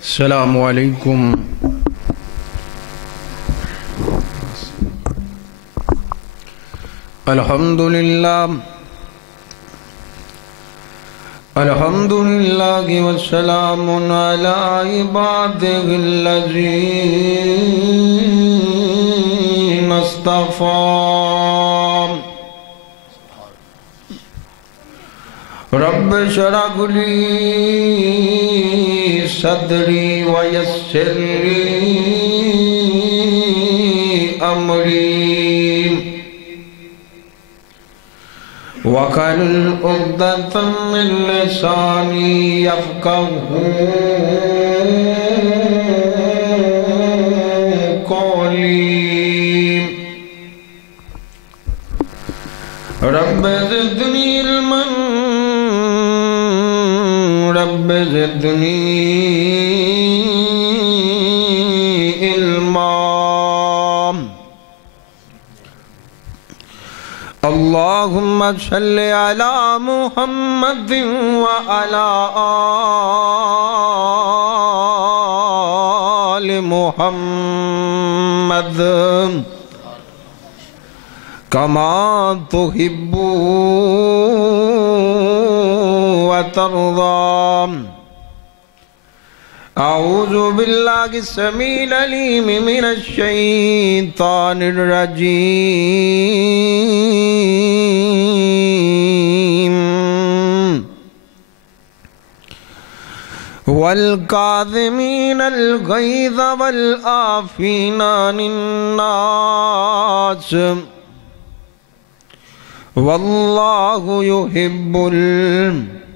السلام علیکم الحمدللہ والسلام علی عبادہ الذین اصطفیٰ رب اشرح لی صدری ویسر لی امری واحلل عقدۃ من لسانی یفقہوا قولی رب زدنی علما رب زدنی علما اللہم صلی علی محمد وعلی آل محمد کما تحب وترضى اعوذ باللہ السمیع العلیم من الشیطان الرجیم والکاظمین الغیظ والعافین عن الناس واللہ یحب المحسنین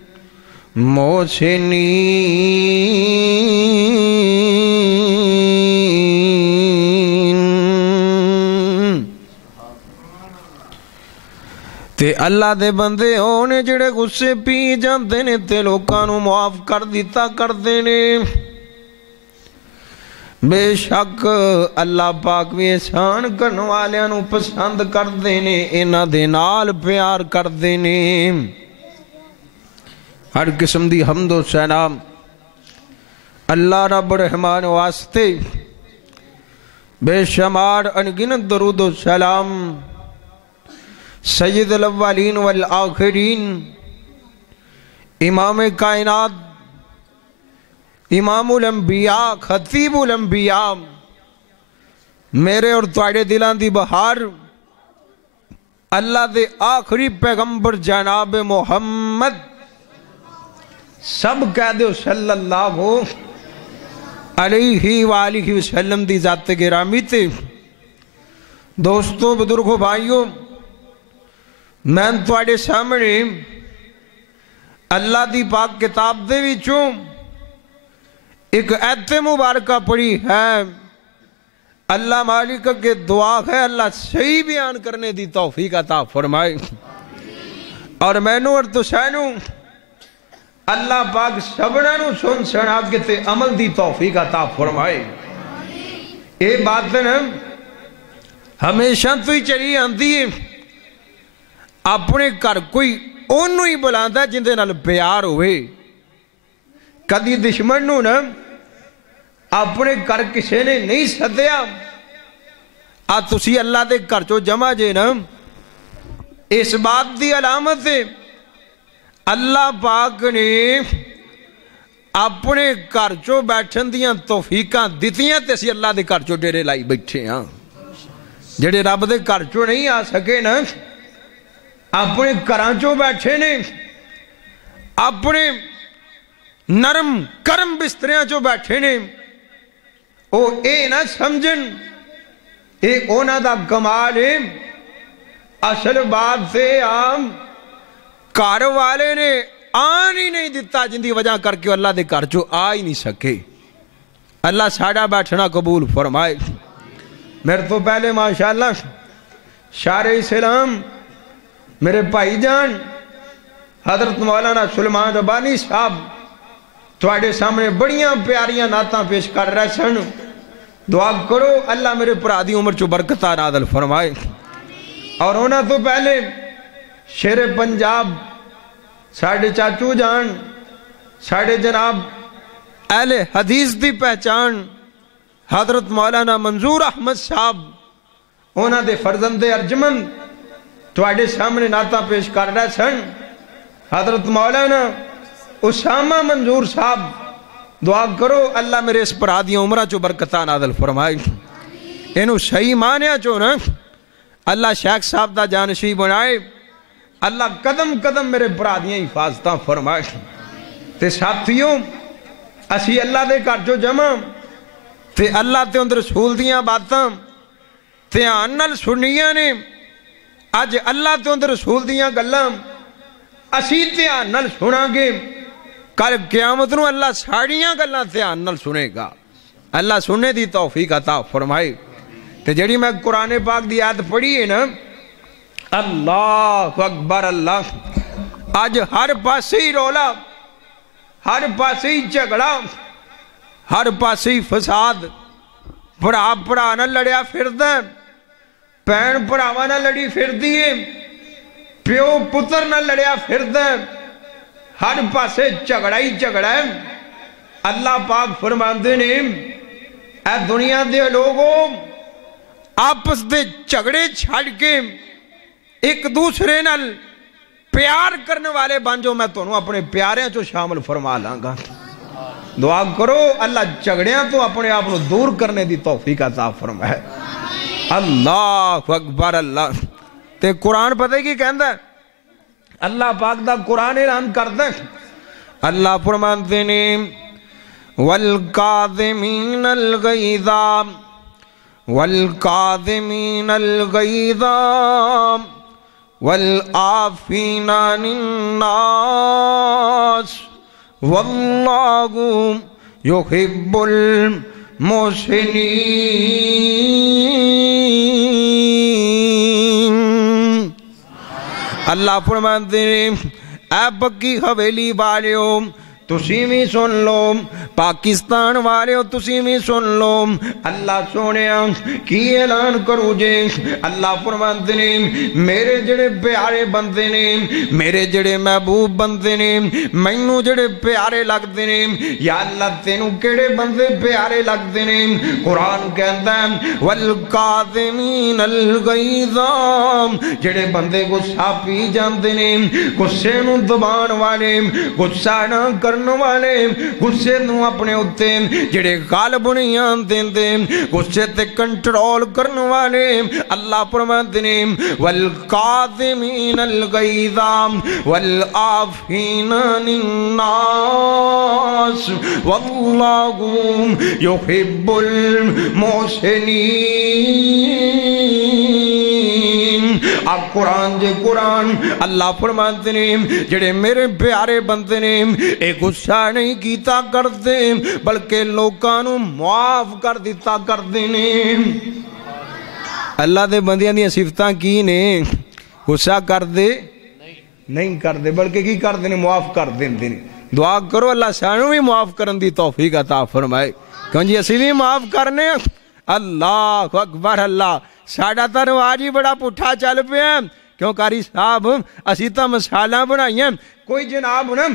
تے اللہ دے بندے ہونے جڑے غصے پی جاندے نے تے لوکاں نو معاف کر دیتا کر دینے بے شک اللہ پاک بھی احسان کرن والیاں نو پسند کر دینے انہاں دے نال پیار کر دینے ہر قسم دی حمد و ثنا اللہ رب الرحمن واسطے بے شمار انگنت درود و سلام سید الاولین والآخرین امام کائنات امام الانبیاء خطیب الانبیاء میرے اور تواڈے دلان دی بہار اللہ دے آخری پیغمبر جناب محمد سب کہہ دو صلی اللہ علیہ وآلہ وسلم دی ذات گرامی تے دوستوں بزرگوں بھائیوں میں تواڈے سامنے اللہ دی پاک کتاب دے وچوں ایک ایت مبارکہ پڑھی ہے اللہ مالک کے دعا ہے اللہ صحیح بیان کرنے دی توفیق عطا فرمائے اور میں نو اور تسینوں اللہ پاک سبنا نو سن سنا کے تے عمل دی توفیق عطا فرمائے اے بات نا ہمیشہ تو ہی چلی آندی ہے اپنے گھر کوئی اونوں ہی بلاندا جندے نال پیار ہوئے کدی دشمن نو نا اپنے گھر کسے نے نہیں سدیا تسی اللہ دے گھر چو جمع جے نا اس بات دی علامت ہے اللہ پاک نے اپنے گھر چو بیٹھن دیاں توفیقاں دتیاں تے اسی اللہ دے گھر چو ڈیرے لائی بیٹھے ہاں جڑے رب دے گھر چو نہیں آ سکے نا اپنے گھراں چو بیٹھے نے اپنے نرم کرم بستریاں چو بیٹھے نے او اے نہ سمجھن اے اونا دا کمال ہے اصل بات سے عام گھر والے نے آن ہی نہیں دیتا جن دی وجہ کر کے اللہ دے گھر چو آ ہی نہیں سکے اللہ ساڑا بیٹھنا قبول فرمائے میرے تو پہلے ماشاءاللہ شار اسلام میرے بھائی جان حضرت مولانا سلمان ربانی صاحب تواڈے سامنے بڑیاں پیاریاں نعتاں پیش کر رہے سن دعا کرو اللہ میرے پرا دی عمر چو برکتہ نازل فرمائے اور ہونا تو پہلے شیر پنجاب ساڑھے چاچو جان ساڑھے جناب اہل حدیث دی پہچان حضرت مولانا منظور احمد صاحب انہاں دے فرزند ارجمند تواڈے سامنے نعتاں پیش کر رہے سن. حضرت مولانا اسامہ منظور صاحب دعا کرو اللہ میرے اس پرا دیاں عمرہ چو برکتاں نازل فرمائے. انہوں صحیح مانیا چو نا اللہ شیخ صاحب دا جانشی بنائے. اللہ قدم قدم میرے پرا دیاں حفاظتاں فرمائے. تے ساتھیوں اسی اللہ دے گھر چو جمع تے اللہ تے اندر رسول دیاں باتاں تے آنال سنیاں نے. آج اللہ تے اندر رسول دیاں گلاں اسی تے آنال سنا گے. کل قیامت نو اللہ ساڑیاں گلاں تے آنال سنے گا. اللہ سننے دی توفیق عطا فرمائے. تے جڑی میں قرآن پاک دی آیت پڑھی ہے نا اللہ اکبر اللہ. آج ہر پاسے ہی رولا, ہر پاسے ہی جھگڑا, ہر پاسے ہی فساد. بڑا بڑا نہ لڑیا پھردا, پین بڑاوا نہ لڑی پھردی ہے, پیو پتر نہ لڑیا پھردا, ہر پاسے جھگڑا ہی جھگڑا ہے. اللہ پاک فرماندے نے اے دنیا دے لوگوں آپس دے جھگڑے چھڑ کے ایک دوسرے نال پیار کرنے والے بن جو, میں تونوں اپنے پیاریاں چو شامل فرما لانگا. دعا کرو اللہ جھگڑیاں تو اپنے آپ نو دور کرنے دی توفیق عطا فرمائے. اللہ اکبر اللہ. تے قرآن پتہ کی کہندا ہے اللہ پاک دا قرآن اعلان کردا ہے. اللہ فرماتے نے والکاظمین الغیظ والکاظمین الغیظ والعافین عن الناس واللہ یحب المحسنین. اللہ فرماتے ہیں اے پکی حویلی والیو تسی بھی سن لو, پاکستان والے ہو تسی بھی سن لو. اللہ سونے کی اعلان کرو جے. اللہ فرماتے نے میرے جڑے پیارے بندے نے, میرے جڑے محبوب بندے نے, مینوں جڑے پیارے لگتے نے, یا اللہ تینوں کیڑے بندے پیارے لگتے نے. قرآن کہندا ہے والکاظمین الغیظ, جڑے بندے غصہ پی جاندے نے, غصے نوں دبان والے, غصہ نہ کرنے والے, غصے نو اپنے اتے جڑے غالب نہیں آن دیندے, غصے تے کنٹرول کرنے والے. اللہ فرماتے ہیں والکاظمین الغیظ والعافین عن الناس واللہ یحب المحسنین. آپ قرآن جے قرآن اللہ فرماتے ہیں جڑے میرے پیارے بندے نے ایک غصہ نہیں کیتا کرتے بلکہ لوکانوں معاف کر دیتا کرتے نے. اللہ دے بندیاں دی صفتاں کی نے غصہ کر دے نہیں کر دے بلکہ کی کر دے معاف کر دے. دعا کرو اللہ سانوں بھی معاف کرن دی توفیق عطا فرمائے. کیوں جی اسی بھی معاف کرنے. اللہ اکبر اللہ. ساڑھا تا رواج ہی بڑا پٹھا چل پہ ہیں. کیوں کاری صاحب اسی تا مسالہ بنائی ہیں. کوئی جناب نا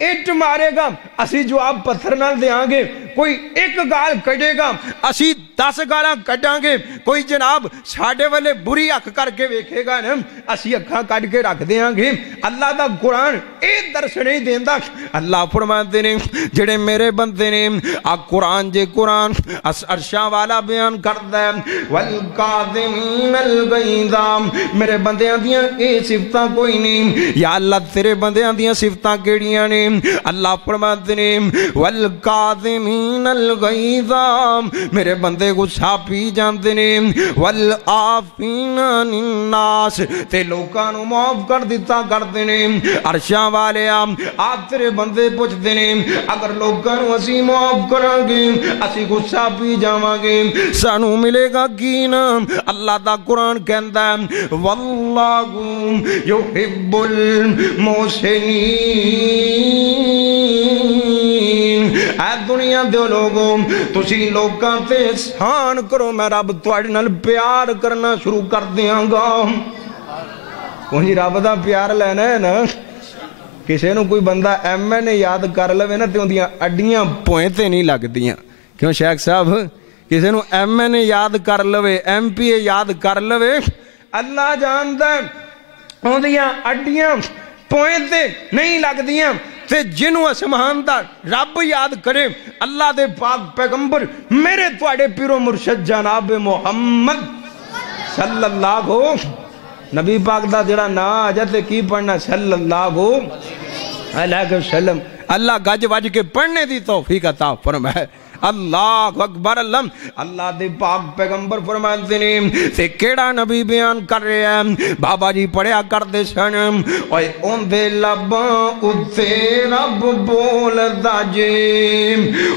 اٹ مارے گا اسی جواب پتھر نہ دیاں گے, کوئی ایک گال کٹے گا اسی 10 گالاں کٹاں گے, کوئی جناب ساڑھے والے بری اکھ کر کے ویکھے گا نا اسی اکھاں کٹ کے رکھ دیاں گے. اللہ دا قرآن ایک درس نہیں دیندہ. اللہ فرماتے نے جڑے میرے بندے نے آ قرآن جے قرآن عرشاں والا بیان کردہ ہے والکاظمین الغیظ. میرے بندیاں دیاں اے صفتاں کوئی نہیں. یا اللہ تیرے بندیاں دیاں صفتاں کیڑیاں نے. اللہ فرماتے نے والکاظمین الغیظ, میرے بندے غصہ پی جاندے نے, والعافین عن الناس, تے لوکاں نوں معاف کر دیتا کرتے نے. عرشاں والے آپ تیرے بندے پوچھتے نے اگر لوکاں نوں اسی معاف کریں گے اسی غصہ پی جاواں گے سانوں ملے گا کی نا. اللہ دا قرآن کہندا ہے واللہ یحب المحسنین. اے دنیا دے لوگوں تسی لوکاں تے احسان کرو, میں رب تواڈے نال پیار کرنا شروع کر دیاں گا. وہی رب دا پیار لینا ہے نا, کسی نو کوئی بندہ MN یاد کر لوے نا تے اندیاں اڈیاں پوئیں تے نہیں لگدیاں. کیوں شیخ صاحب کسی نو MN یاد کر لوے MP یاد کر لوے اللہ جاندا اندیاں اڈیاں پوئیں تے نہیں لگدیاں. تے جنوں اسمان دا رب یاد کرے اللہ دے پاک پیغمبر میرے تواڈے پیرو مرشد جناب محمد صلی اللہ نبی پاک دا جڑا نا آ جاتے کی پڑھنا صلی اللہ علیہ وسلم. اللہ گج وج کے پڑھنے دی توفیق عطا فرمائے. اللہ اکبر. اللہ دے پاک پیغمبر فرماتے ہیں تے کیڑا نبی بیان کر رہے ہیں بابا جی پڑھیا کر دے سن اوے اون دے لباں اُتے رب بولدا جی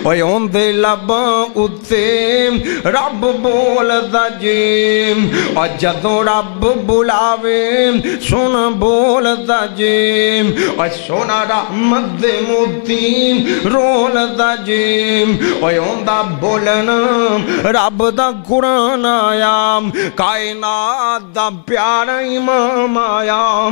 اوے اون دے لباں اُتے رب بولدا جی اور جدوں رب بلاوے سن بولدا جی اور سونا رحمت دے موتی رولدا جی اوے دا بولنا رب دا قرآن آیا کائنات دا پیارا امام آیا.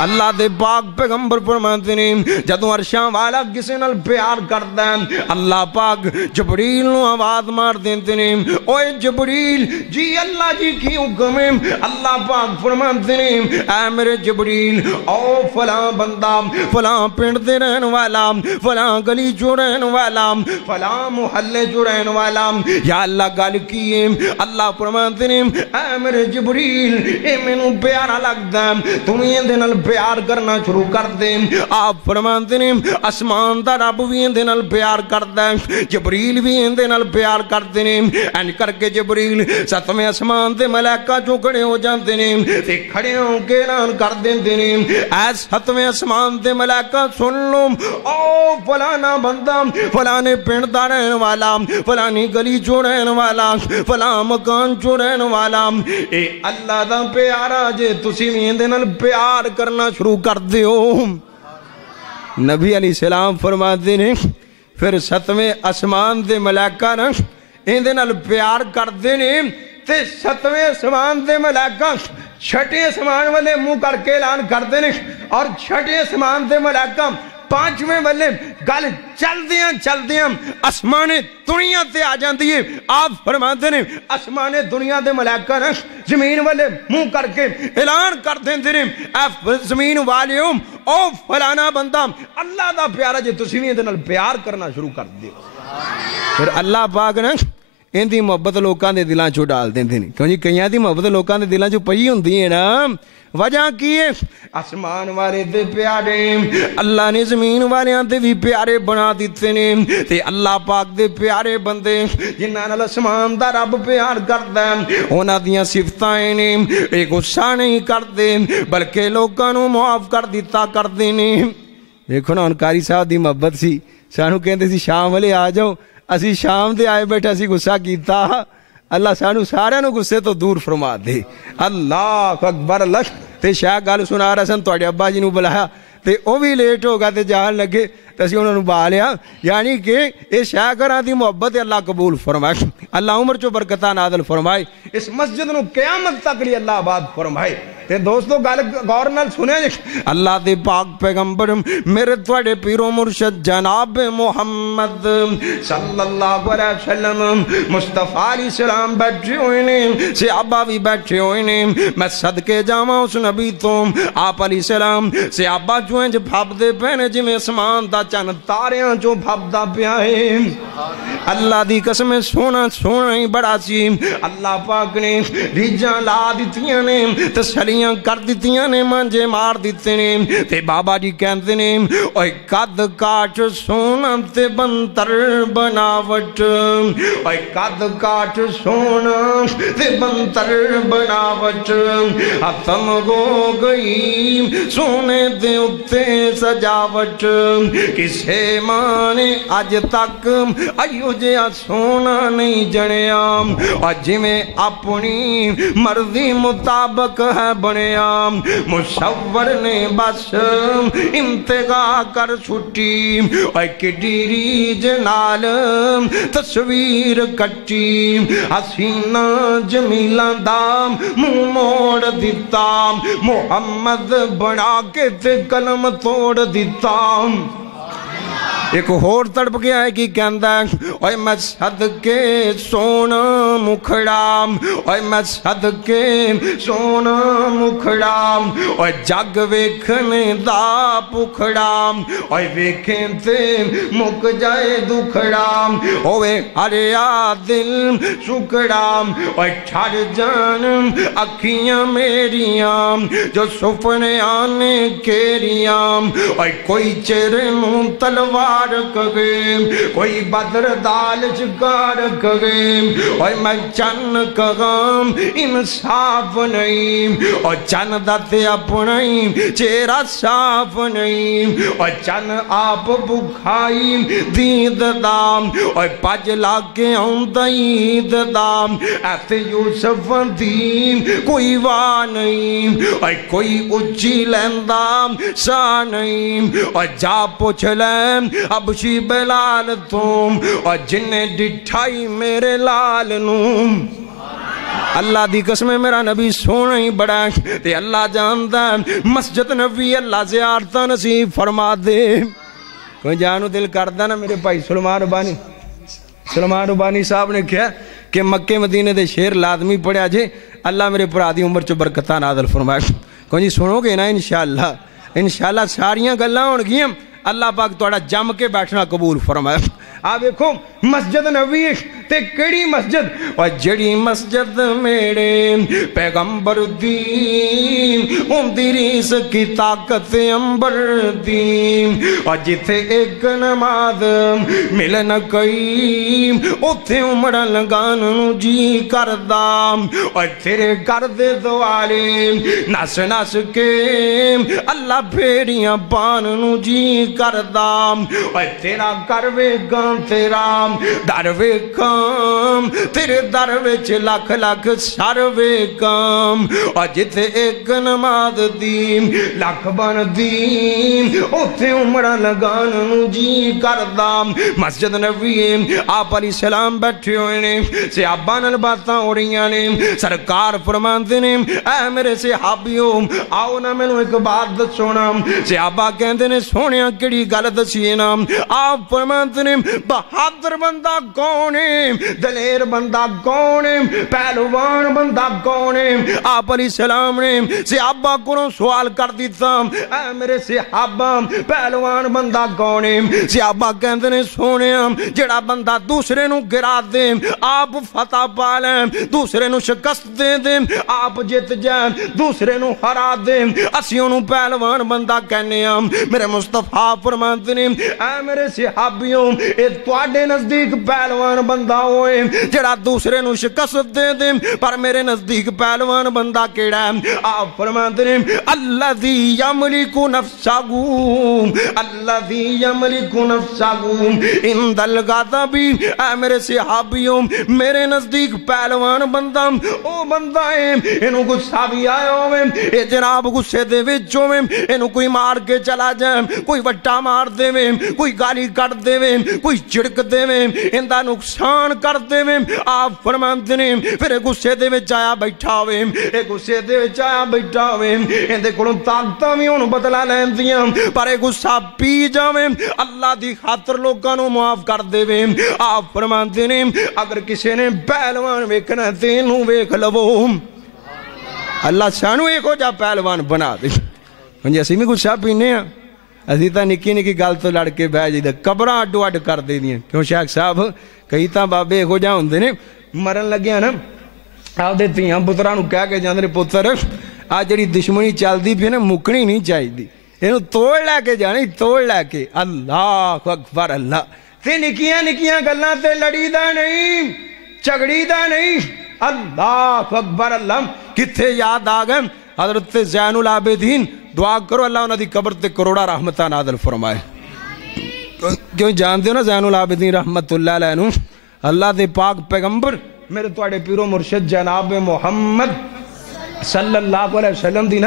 اللہ دے پاک پیغمبر فرماتے ہیں جدوں عرشاں والا کسی نال پیار کردا ہے اللہ پاک جبریل نو آواز مار دیندے نے اوے جبریل جی اللہ جی کی حکم ہے. اللہ پاک فرماتے ہیں اے میرے جبریل او فلاں بندہ فلاں پنڈ دے رہن والا فلاں گلی چوں رہن والا فلاں محلے چوں رہن والا یا اللہ گل کی ہے. اللہ فرماتے ہیں اے میرے جبریل اے مینوں پیارا لگدا ہے تم ایندے نال پیار کرنا شروع کر دیں. آپ فرماتے ہیں اسمان دا رب بھی اندے نال پیار کردا ہے جبریل بھی اندے نال پیار کرتے ہیں. این کر کے جبریل ستویں اسمان تے ملائکہ جو کھڑے ہو جاندے نے تے کھڑے ہو کے اعلان کر دیندے نے اے ستویں اسمان تے ملائکہ سن لو او فلانا بندہ فلانے پنڈ دا رہن والا فلانی گلی چوں رہن والا فلاں مکان چوں رہن والا اے اللہ دا پیارا جے تسی بھی اندے نال پیار کرنا شروع کر دیو. نبی علیہ السلام فرماتے ہیں پھر ستویں اسمان دے ملائکہ نا اندے نال پیار کر دینے تے ستویں اسمان دے ملائکہ چھٹے اسمان والے منہ کر کے اعلان کر دینے اور چھٹے اسمان دے ملائکہ پانچویں والے گل چل دیاں اسمان دنیا تے آ جاندی ہے. آپ فرماتے ہیں اسمان دنیا دے ملائکہ نا زمین والے منہ کر کے اعلان کر دیندے نے اے زمین والیوں او فلانا بندہ اللہ دا پیارا جے تسی وی اندے نال پیار کرنا شروع کر دیو. پھر اللہ پاک نا ان دی محبت لوکاں دے دلاں چوں ڈال دیندے نے کیوں جی کئیاں دی محبت لوکاں دے دلاں چوں پئی ہوندی ہے نا وجہ کی ہے آسمان والے دے پیارے اللہ نے زمین والیاں دے بھی پیارے بنا دیتے نے تے اللہ پاک دے پیارے بندے جنہاں نال آسمان دا رب پیار کردا ہے انہاں دیاں صفتاں نے اے غصہ نہیں کردے بلکہ لوکاں نوں معاف کر دیتا کردے نے. دیکھو نا قاری صاحب دی محبت سی سانو کہندے سی شام والے آ جاؤ اسی شام دے آئے بیٹھا سی غصہ کیتا اللہ سانو سارے نو غصے تو دور فرما دے. اللہ اکبر. اللہ تے شاہ گل سنا رہا سن تواڈے ابا جی نو بلایا تے او بھی لیٹ ہو گیا تے جان لگے تے اسی انہاں نو با لیا یعنی کہ اے شاہ گھراں دی محبت اللہ قبول فرمائے اللہ عمر چو برکتاں نازل فرمائے اس مسجد نو قیامت تک لی اللہ آباد فرمائے. تے دوستو گل غور نال سنے اللہ دے پاک پیغمبر میرے تواڈے پیرو مرشد جناب محمد صلی اللہ علیہ وسلم مصطفیٰ علیہ السلام بیٹھے ہوئے نے صحابہ بھی بیٹھے ہوئے نے میں صدقے جاواں اس نبی تو آپ علیہ السلام صحابہ جو ہیں جو بھاب دے پہنے جی میں اسمان دا چند تاریاں جو بھاب دا پیا ہے اللہ دی قسم سونا سونا ہی بڑا سی اللہ پاک نے ریجاں لا دیتیاں نے تسلی کر دیتیاں نے مانجے مار دیتے نے تے بابا جی کہندے نے اوے قد کاٹ سونا تے بنتر بناوٹ اوے قد کاٹ سونا تے بنتر بناوٹ ختم ہو گئی سونے دے اتے سجاوٹ کسے ماں نے اج تک ایو جہا سونا نہیں جنیا اج میں اپنی مرضی مطابق ہے بنیا مصور نے بس انتہا کر چھٹی اے کڈی ریج نال تصویر کٹی حسینہ جمیلہ دا منہ موڑ دیتا محمد بنا کے تے قلم توڑ دیتا ایک ہور تڑپ گیا ہے کی کہندہ ہے اوہ میں صدقے سونا مکھڑا اوہ میں صدقے سونا مکھڑا اوہ جگ ویکھنے دا پکھڑا اوہ ویکھیں تے مک جائے دکھڑا اوہ ہریا دل سکڑا اوہ چھڑ جان اکھیاں میریاں جو سپنے آنے کیریاں اوہ کوئی چرنوں تلوار کگے کوئی بدر دال چکار کگے اوہ میں چن کگام انصاف نہیں اور چن داتے اپنائی چیرا صاف نہیں اور چن آپ بکھائی دید دام اور پاج لاکے آندید دام ایتے یوسف دیم کوئی واہ نہیں اور کوئی اچھی لیندام سا نہیں اور جا پوچھ لیں اب شی بلال تم اور جنہیں ڈٹھائی میرے لال نوم اللہ دی قسم میرا نبی سونا ہی بڑا تے اللہ جاندہ مسجد نبی اللہ زیارتہ نصیب فرما دے کوئی جانو دل کردہ نا میرے بھائی سلمان ربانی صاحب نے کیا کہ مکہ مدینے دے شیر لازمی پڑھا جے اللہ میرے پرادی عمر چو برکتہ نازل فرمائے کوئی جی سنو گے نا انشاءاللہ ساریاں گلاں ہون گیاں اللہ پاک توڑا جم کے بیٹھنا قبول فرمائے آپ دیکھو مسجد نبی تے کڑی مسجد اور جڑی مسجد میرے پیغمبر دین ان دیریس کی طاقت امبر دین اور جتے ایک نماز ملن قیم اتھے عمرہ لگانو جی کردام اور تیرے کردے دوالے نس کے اللہ پھیڑیاں پانو جی کردام اور تیرا کروے گام تیرا دروے کام تیرے دروے چھ لکھ لکھ سروے کام اور جتے ایک نماز دیم لکھ بن دیم اتھے عمرہ لگانو جی کردام مسجد نبی آپ علیہ السلام بیٹھے ہوئے نے صحابہ نال باتاں ہو رہی ہیں سرکار فرماندے نے اے میرے صحابیوں آؤ نا میں ایک بات دسونا صحابہ کہندے نے سونیا کیڑی گل دسیے نا آپ فرماندے نے بہادر بندہ کون ہے دلیر بندہ کون ہے پہلوان بندہ کون ہے آپ علیہ السلام نے صحابہ کو سوال کر دیتا اے میرے صحابہ پہلوان بندہ کون ہے صحابہ کہندے نے سونے جڑا بندہ دوسرے نو گرا دے آپ فتح پا لیں دوسرے نو شکست دے دیں آپ جت جائیں دوسرے نو ہرا دیں اسیوں نو پہلوان بندہ کہنے ہم میرے مصطفیٰ فرماتے ہیں اے میرے صحابیوں اے تواڈے نزدیک پہلوان بندہ ہوئے جڑا دوسرے نو شکست دے دیں پر میرے نزدیک پہلوان بندہ کیڑا ہے آپ فرماتے ہیں الذی یملک نفسہ الذی یملک نفسہ ان دلگاتا بھی اے میرے صحابیوں میرے نزدیک پہلوان بندہ او بندہ ہے انہوں غصہ بھی آئے ہوئے اے جناب غصے دے وچوں میں انہوں کوئی مار کے چلا جائے کوئی وٹا مار دے میں کوئی گالی کٹ دے میں کوئی چڑک دے میں اندہ نقصان کر دے میں آپ فرماندے نے پھر غصے دے میں چایا بیٹھا ہوئے اے غصے دے میں چایا بیٹھا ہوئے اندے کڑوں طاقتہ بھی انہوں بدلا لین دیاں پر اے غصہ پی جاویں اللہ دی خاطر لوگاں نو معاف کر دے میں آپ فرماندے نے اگر کسی نے پہلوان ویکھنا تینوں ویکھ لو اللہ سانو ایک ہو جا پہلوان بنا دے ہنجی اسی میں غصہ پینے ہیں اسی تا نکی نکی گال تو لڑ کے بہ جائے قبرہ اڈو اڈ کر دے دیا کیوں شیخ صاحب کئی تا بابے ایک ہو جا ہوندے نے مرن لگیا نا آپ دیتی ہیں پترانو کہہ کے جاندے پتر آج جڑی دشمنی چال دی بھی نا مکنی نہیں چاہی دی انہوں توڑ لے کے جانے توڑ لے کے اللہ اکبر اللہ تے نکیاں نکیاں گلنا تے لڑی دا نہیں چگڑی دا نہیں اللہ اکبر اللہ کتھے یاد آگئے حضرت زین العابدین دعا کرو اللہ انہوں دی قبر تے کروڑا رحمتہ نازل فرمائے کیوں جانتے ہو نا زین العابدین رحمت اللہ علیہ اللہ دے پاک پیغمبر میرے توڑے پیرو مرشد جناب محمد صلی اللہ علیہ وسلم دی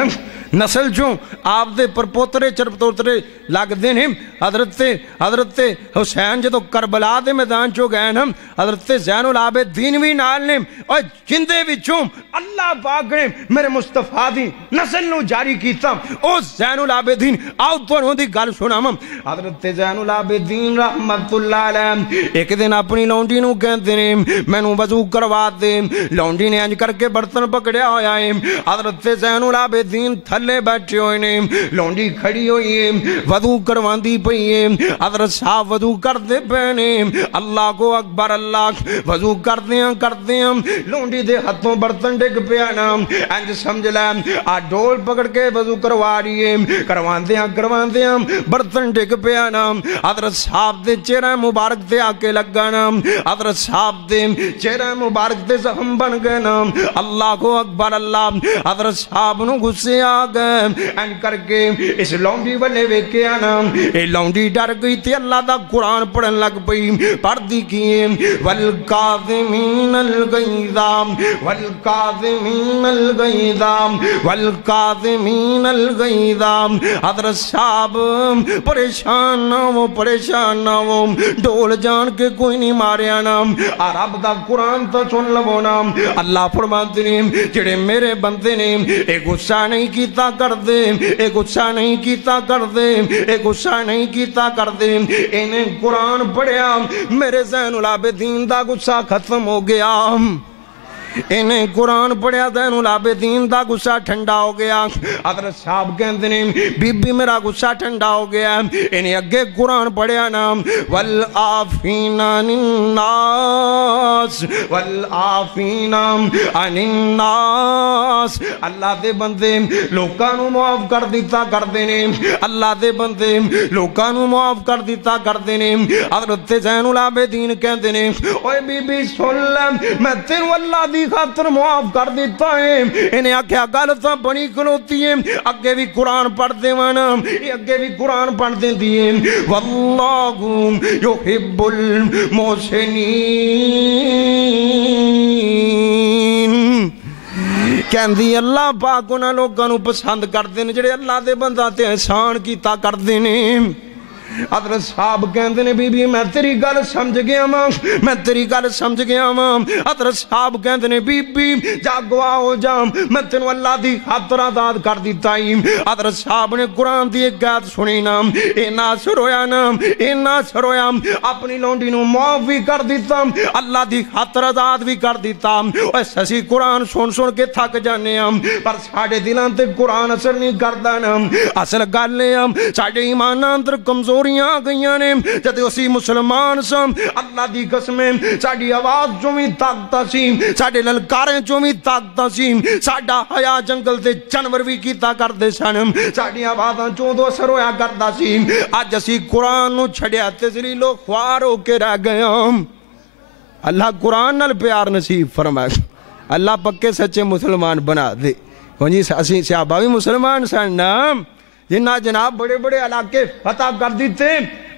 نسل چوں آپ دے پرپوترے چرپوترے لگ دے ہیں حضرت حسین جدو کربلا دے میدان چو گئے ہیں حضرت زین العابدین بھی نال نے اور جندے وچوں اللہ پاک نے میرے مصطفیٰ دی نسل نو جاری کیتا او زین العابدین آؤ تو انہوں دی گل سنا حضرت زین العابدین رحمت اللہ علیہ ایک دن اپنی لونڈی نو کہتے ہیں میں نو وضو کروا دے لونڈی نے انج کر کے برتن پکڑیا ہویا ہے حضرت زین العابدین تھلے بیٹھے ہوئے نے لونڈی کھڑی ہوئی ہے وضو کروان دی پئی ہے حضرت صاحب وضو کر دے پہنے اللہ کو اکبر اللہ وضو کر دیاں لونڈی دے ہاتھوں برتن ڈگ پیانا انج سمجھ لیں ڈول پکڑ کے وضو کروا رہی ہے کروان دیاں برتن ڈگ پیانا حضرت صاحب دے چہرہ مبارک دے آکے لگانا حضرت صاحب دے چہرہ مبارک دے زخم بن گئے نا اللہ کو اکبر اللہ حضرت صاحب نو غصے آ گئے ان کر کے اس لونڈی والے ویکے آنا اے لونڈی ڈر گئی تھی اللہ دا قرآن پڑھن لگ پئی پڑھ دی کیے والکاظمین الغیظ والکاظمین الغیظ والکاظمین الغیظ حضرت صاحب پریشان نہ ہو ڈول جان کے کوئی نہیں ماریا نا رب دا قرآن تو سن لو نا اللہ فرماتے ہیں جڑے میرے بندے نے اے غصہ نہیں کیتا کر دے اے غصہ نہیں کیتا کر دے اے غصہ نہیں کیتا کر دے انہیں قرآن پڑھیا میرے زین العابدین دا غصہ ختم ہو گیا انہیں قرآن پڑھیا زین العابدین دا غصہ ٹھنڈا ہو گیا حضرت صاحب کہتے ہیں بی بی میرا غصہ ٹھنڈا ہو گیا انہیں اگے قرآن پڑھیا نا والعافین عن الناس والعافین عن الناس اللہ دے بندے لوکاں نو معاف کر دیتا کر دینے اللہ دے بندے لوکاں نو معاف کر دیتا کر دینے حضرت زین العابدین کہتے ہیں اوے بی بی سن لے میں تیرو اللہ دی خاطر معاف کر دیتا ہے انہیں آکھیا گل تو بڑی کھلوتی ہے اگے بھی قرآن پڑھ دے وانا یہ اگے بھی قرآن پڑھ دے دیئے واللہ یحب المحسنین کہندی اللہ پاک انہاں لوگاں نو پسند کر دے جڑے اللہ دے بندہ تے احسان کیتا کر دے نے حضرت صاحب کہندے نے بی بی میں تیری گل سمجھ گیا میں تیری گل سمجھ گیا حضرت صاحب کہندے نے بی بی جا گواہ ہو جا میں تینوں اللہ دی خاطر آزاد کر دیتا ہی حضرت صاحب نے قرآن دی ایک آیت سنی نا اینا سر ہویا اپنی لونڈی نو معاف بھی کر دیتا اللہ دی خاطر آزاد بھی کر دیتا اور سسی قرآن سن کے تھک جانے پر ساڑھے دلان تے قرآن اثر نہیں کردا نا اصل گل ہے ساڑھے ایمان اندر کمزور گئیاں نے جدے اسی مسلمان سم اللہ دی قسمیں ساڑی آواز جو بھی طاقتہ سی ساڑے للکاریں جو بھی طاقتہ سی ساڑا حیاء جنگل دے جانور بھی کیتا کر دے سنم ساڑی آوازاں جو دو اثر ہویا کرتا سی آج اسی قرآن نو چھڑیا تذلیل و خوار ہو کے رہ گیا اللہ قرآن نال پیار نصیب فرمائے اللہ پکے سچے مسلمان بنا دے جی اسی صحابہ بھی مسلمان سن نام جنہ جناب بڑے بڑے علاقے فتح کر دیتے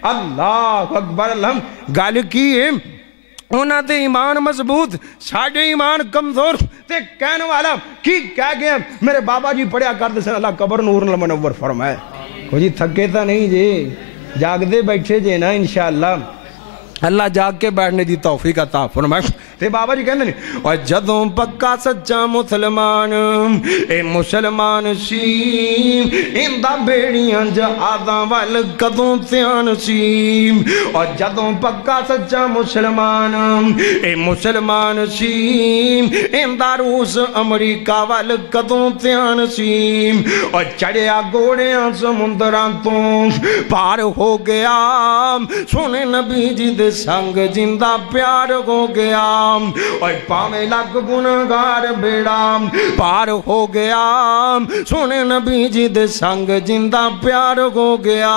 اللہ اکبر الحمد گال کی انہاں دے ایمان مضبوط ساڑھے ایمان کمزور تے کہنے والا کی کہہ گیا میرے بابا جی پڑھیا کر دے سن اللہ قبر نور المنور فرمائے جی تھکے تا نہیں جی جاگ دے بیٹھے جے نا انشاءاللہ اللہ جاگ کے بیٹھنے دی توفیق عطا فرمائے تے بابا جی کہنے اور جدوں پکا سچا مسلمان اے مسلمان سی اندہ بیڑیاں جہاداں وال کدوں تیان سی اور جدوں پکا سچا مسلمان اے مسلمان سی اندہ روس امریکہ وال کدوں تیان سی اور چڑیا گوڑیاں سمندران تو پار ہو گیا سونے نبی جی دے سنگ جندہ پیار ہو گیا اور پاویں لکھ گنہگار بیڑا پار ہو گیا سونے نبی جی دے سنگ جندہ پیار ہو گیا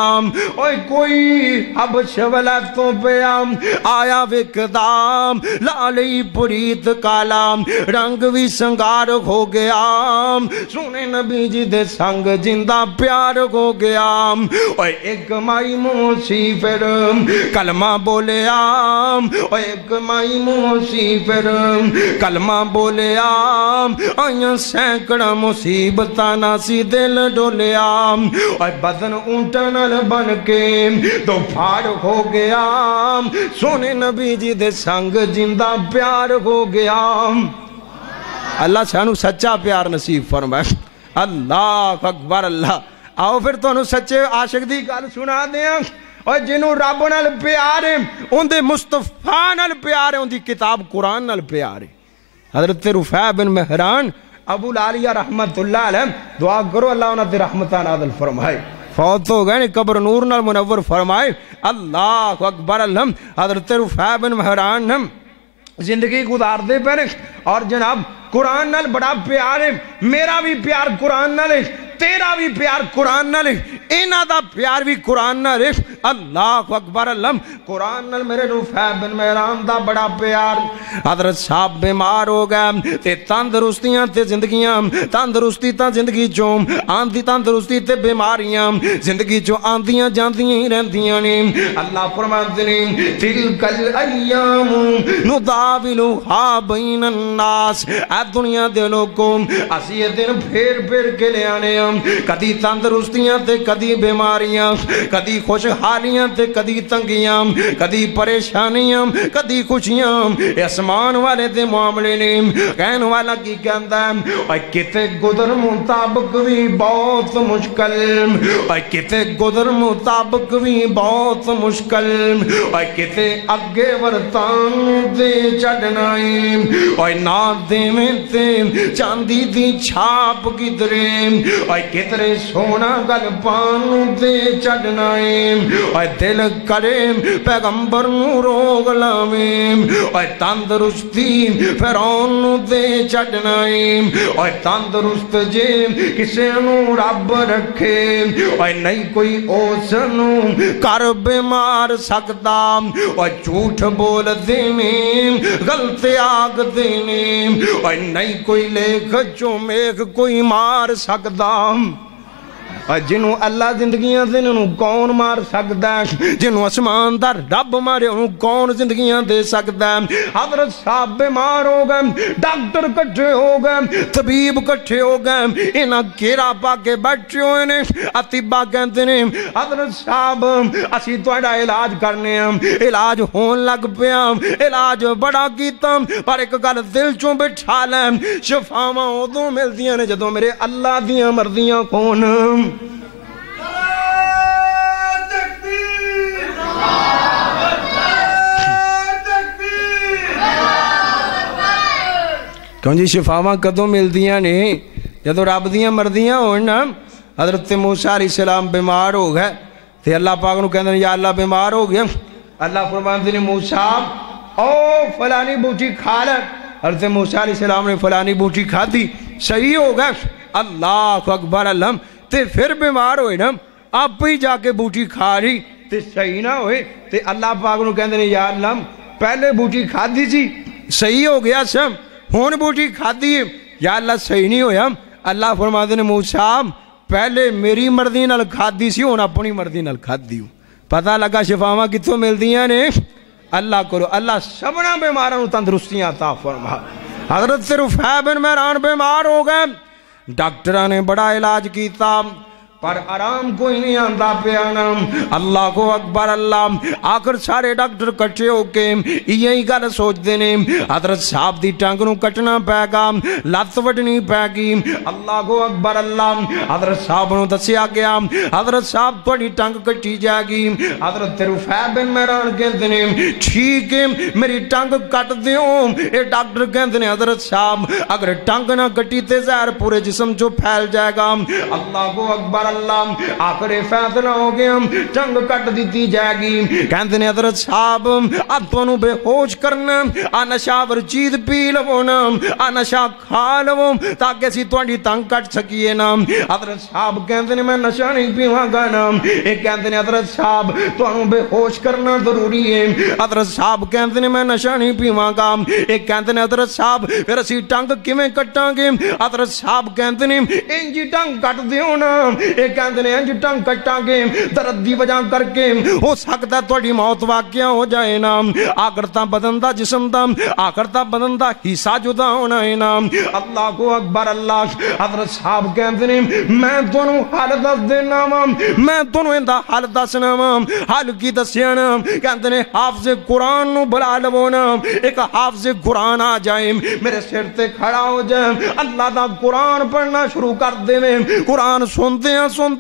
اور کوئی حبش والا تو پیا آیا وکدام لالی پریت کالا رنگ بھی سنگار ہو گیا سونے نبی جی دے سنگ جندہ پیار ہو گیا اور ایک مائی موسی پھر کلمہ بولے اور ایک مائی موسی پھر کلمہ بولے آئیں سینکڑا مصیبتہ ناسی دل ڈولے اور بدن اونٹنل بن کے تو پھاڑ ہو گیا سونے نبی جی دے سنگ جندہ پیار ہو گیا اللہ سانو سچا پیار نصیب فرمائے اللہ اکبر اللہ آؤ پھر تو انہوں سچے عاشق دی گل سنا دیں اور جنہوں رب نال پیارے ان دے مصطفیٰ نال پیارے ان دی کتاب قرآن نال پیارے حضرت رفیع بن مہران ابو العالیہ رحمت اللہ علیہ دعا کرو اللہ انہوں دے رحمتہ نازل فرمائے فوت ہو گئے قبر نور نال منور فرمائے اللہ اکبر اللہ حضرت رفیع بن مہران زندگی گزار دے پہنے اور جناب قرآن نال بڑا پیار ہے میرا بھی پیار قرآن نال ہے تیرا بھی پیار قرآن نال ہے اینا دا پیار بھی قرآن نال ہے اللہ اکبر اللہ قرآن نال میرے رفیع بن مہران دا بڑا پیار حضرت صاحب بیمار ہو گئے تے تندرستیاں تے زندگیاں تندرستی تا زندگی چوں آندھی تندرستی تے بیماریاں زندگی چوں آندیاں جاندیاں ہی رہندیاں نے اللہ فرماتے ہیں تلک الایام نداولھا بین الناس اے دنیا دے لوگوں اسی یہ دن پھیر پھیر کے لے آنے کدی تندرستیاں تے کدی بیماریاں کدی خوشحالیاں تے کدی تنگیاں کدی پریشانیاں کدی خوشیاں اسمان والے دے معاملے نے کہن والا کی کہندا ہے اور کتے گزر مطابق بھی بہت مشکل اور کتے گزر مطابق بھی بہت مشکل اور کتے اگے ورتان دے چڑھنائیں اور نہ دے میں تے چاندی دی چھاپ گدرے اور کترے سونا گل پانو دے چڑھنائیں اور دل کرے پیغمبر روگ لاویں اور تندرستی فرعون دے چڑھنائیں اور تندرست جے کسے نو رب رکھے اور نہیں کوئی اوسنو کر بیمار سکتا اور جھوٹ بول دینے غلط آگ دینے اور نہیں کوئی لیکھ جو میک کوئی مار سکتا اور جنہوں اللہ زندگیاں دے انہوں کون مار سکتا ہے جنہوں اسمان دا رب مارے انہوں کون زندگیاں دے سکتا ہے حضرت صاحب بیمار ہو گئے ڈاکٹر کٹھے ہو گئے طبیب کٹھے ہو گئے انہاں کیرا پا کے بیٹھے ہوئے نے اطباء کہتے ہیں حضرت صاحب اسی تو ایڈا علاج کرنے ہیں علاج ہون لگ پیا علاج بڑا کیتا پر ایک گل دل چوں بٹھا لیں شفاواں ادوں ملدیاں نے جدوں میرے اللہ دیاں مرضیاں کون کیوں جی شفاواں کدوں ملدیاں نے جدوں رب دیاں مردیاں ہونا حضرت موسیٰ علیہ السلام بیمار ہو گئے تے اللہ پاک نو کہندے یا اللہ بیمار ہو گیا اللہ فرماندے نے موسیٰ او فلانی بوٹی کھا لے حضرت موسیٰ علیہ السلام نے فلانی بوٹی کھا دی صحیح ہو گئے اللہ اکبر اللہ تے پھر بیمار ہوئے نا آپ ہی جا کے بوٹی کھا رہی تے صحیح نہ ہوئے تے اللہ پاک نو کہندے نے یا اللہ پہلے بوٹی کھا دی سی صحیح ہو گیا سم ہون بوٹی کھا دی یا اللہ صحیح نہیں ہویا اللہ فرماتے نے موسیٰ پہلے میری مرضی نال کھا دی سی ہون اپنی مرضی نال کھا دیوں پتہ لگا شفاواں کتوں مل دیاں نے اللہ کرو اللہ سبنا بیماروں تندرستیاں عطا فرما حضرت رفیع بن مہران بیمار ہو گئے ڈاکٹرہ نے بڑا علاج کیتا پر آرام کوئی نہیں آندہ پیانا اللہ کو اکبر اللہ آخر سارے ڈاکٹر کٹھے ہو کے یہی گل سوچ دینے حضرت صاحب دی ٹنگ نو کٹنا پے گا لت وڈنی پے گی اللہ کو اکبر اللہ حضرت صاحب نو دسیا گیا حضرت صاحب تھوڑی ٹنگ کٹی جائے گی حضرت رفیع بن مہران کہتے ہیں ٹھیک ہے میری ٹنگ کٹ دیوں اے ڈاکٹر کہتے ہیں حضرت صاحب اگر ٹنگ نہ کٹی تے زہر پورے جسم جو پھیل جائے گا اللہ کو اکبر اللہ آخر فیصلہ ہو گیا جنگ کٹ دیتی جائے گی کہندے نے حضرت صاحب اتوانو بے ہوش کرنا آ نشاور چیز پی لونا آ نشا کھا لو تاکہ سی تواڈی تنگ کٹ سکیے نا حضرت صاحب کہندے نے میں نشا نہیں پیواں گا نا ایک کہندے نے حضرت صاحب تانوں بے ہوش کرنا ضروری ہے حضرت صاحب کہندے نے میں نشا نہیں پیواں گا ایک کہندے نے حضرت صاحب پھر اسی ٹنگ کیویں کٹاں گے حضرت صاحب کہندے نے انج ٹنگ کٹ دیو نا ایک کہندے نے انج ٹنگ کٹاں گے درد دی وجہ کر کے ہو سکتا ہے تہاڈی موت واقعہ ہو جائے نا آخر تا بدن دا جسم دا آخر تا بدن دا حصہ جدا ہونا ہے نا اللہ کو اکبر اللہ حضرت صاحب کہندے نے میں تانوں حل دس دینا وا میں تانوں ایندا حل دسنا وا حل کی دسیا نا کہندے نے حافظ قرآن نو بلا لو نا ایک حافظ قرآن آ جائے میرے سر تے کھڑا ہو جائے اللہ دا قرآن پڑھنا شروع کر دے قرآن سنتے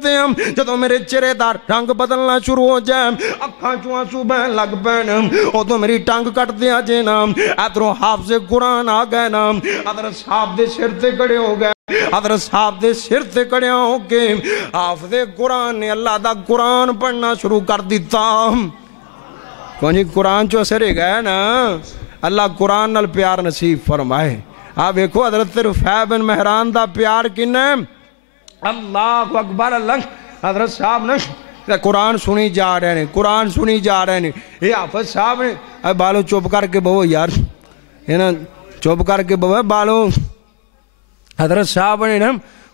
ہیں جدوں میرے چہرے دا رنگ بدلنا شروع ہو جائے اکھاں چوں آنسو بہن لگ پین ادوں میری ٹنگ کٹ دیا جے نا ادھروں حافظ قرآن آ گئے نا حضرت صاحب دے سر تے کھڑے ہو گئے حضرت صاحب دے سر تے کھڑے ہو کے حافظ قرآن نے اللہ دا قرآن پڑھنا شروع کر دیتا کونی قرآن چو سرے گئے نا اللہ قرآن نال پیار نصیب فرمائے آپ دیکھو حضرت رفیع بن مہران دا پیار کنے اللہ اکبر اللہ حضرت صاحب نے قرآن سنی جا رہے ہیں قرآن سنی جا رہے ہیں یہ حافظ صاحب نے اے بالو چوپ کر کے بہو یار چوپ کر کے بہو بالو حضرت صاحب نے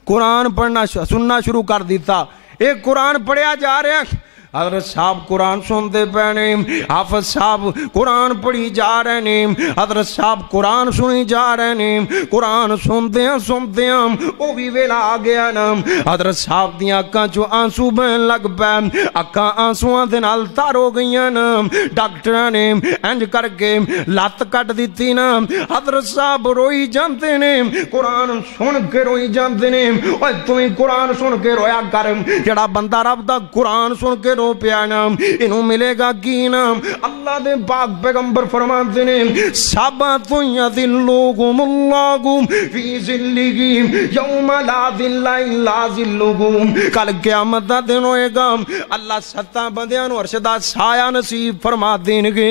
قرآن پڑھنا سننا شروع کر دیتا ایک قرآن پڑھیا جا رہے ہیں حضرت صاحب قرآن سنتے پہنے حافظ صاحب قرآن پڑھی جا رہے ہیں حضرت صاحب قرآن سنی جا رہے ہیں قرآن سنتے ہیں وہ بھی ویلا آ گیا نا حضرت صاحب دیاں اکھاں چو آنسو بہن لگ پے اکھاں آنسواں دے نال تر ہو گئیاں نا ڈاکٹراں نے انج کر کے لت کٹ دیتی نا حضرت صاحب روئی جاندے نے قرآن سن کے روئی جاندے نے اوے تُویں قرآن سن کے رویا کر جڑا بندہ رب دا قرآن سن کے رو پیانا انہوں ملے گا کی نام اللہ دے پاک پیغمبر فرماتے ہیں سبت یذلہم اللہ فی ذلہم یوم لا ذل الا ذلہم کل قیامت دا دن ہوئے گا اللہ ستاں بندیاں نو عرش دا سایہ نصیب فرما دیں گے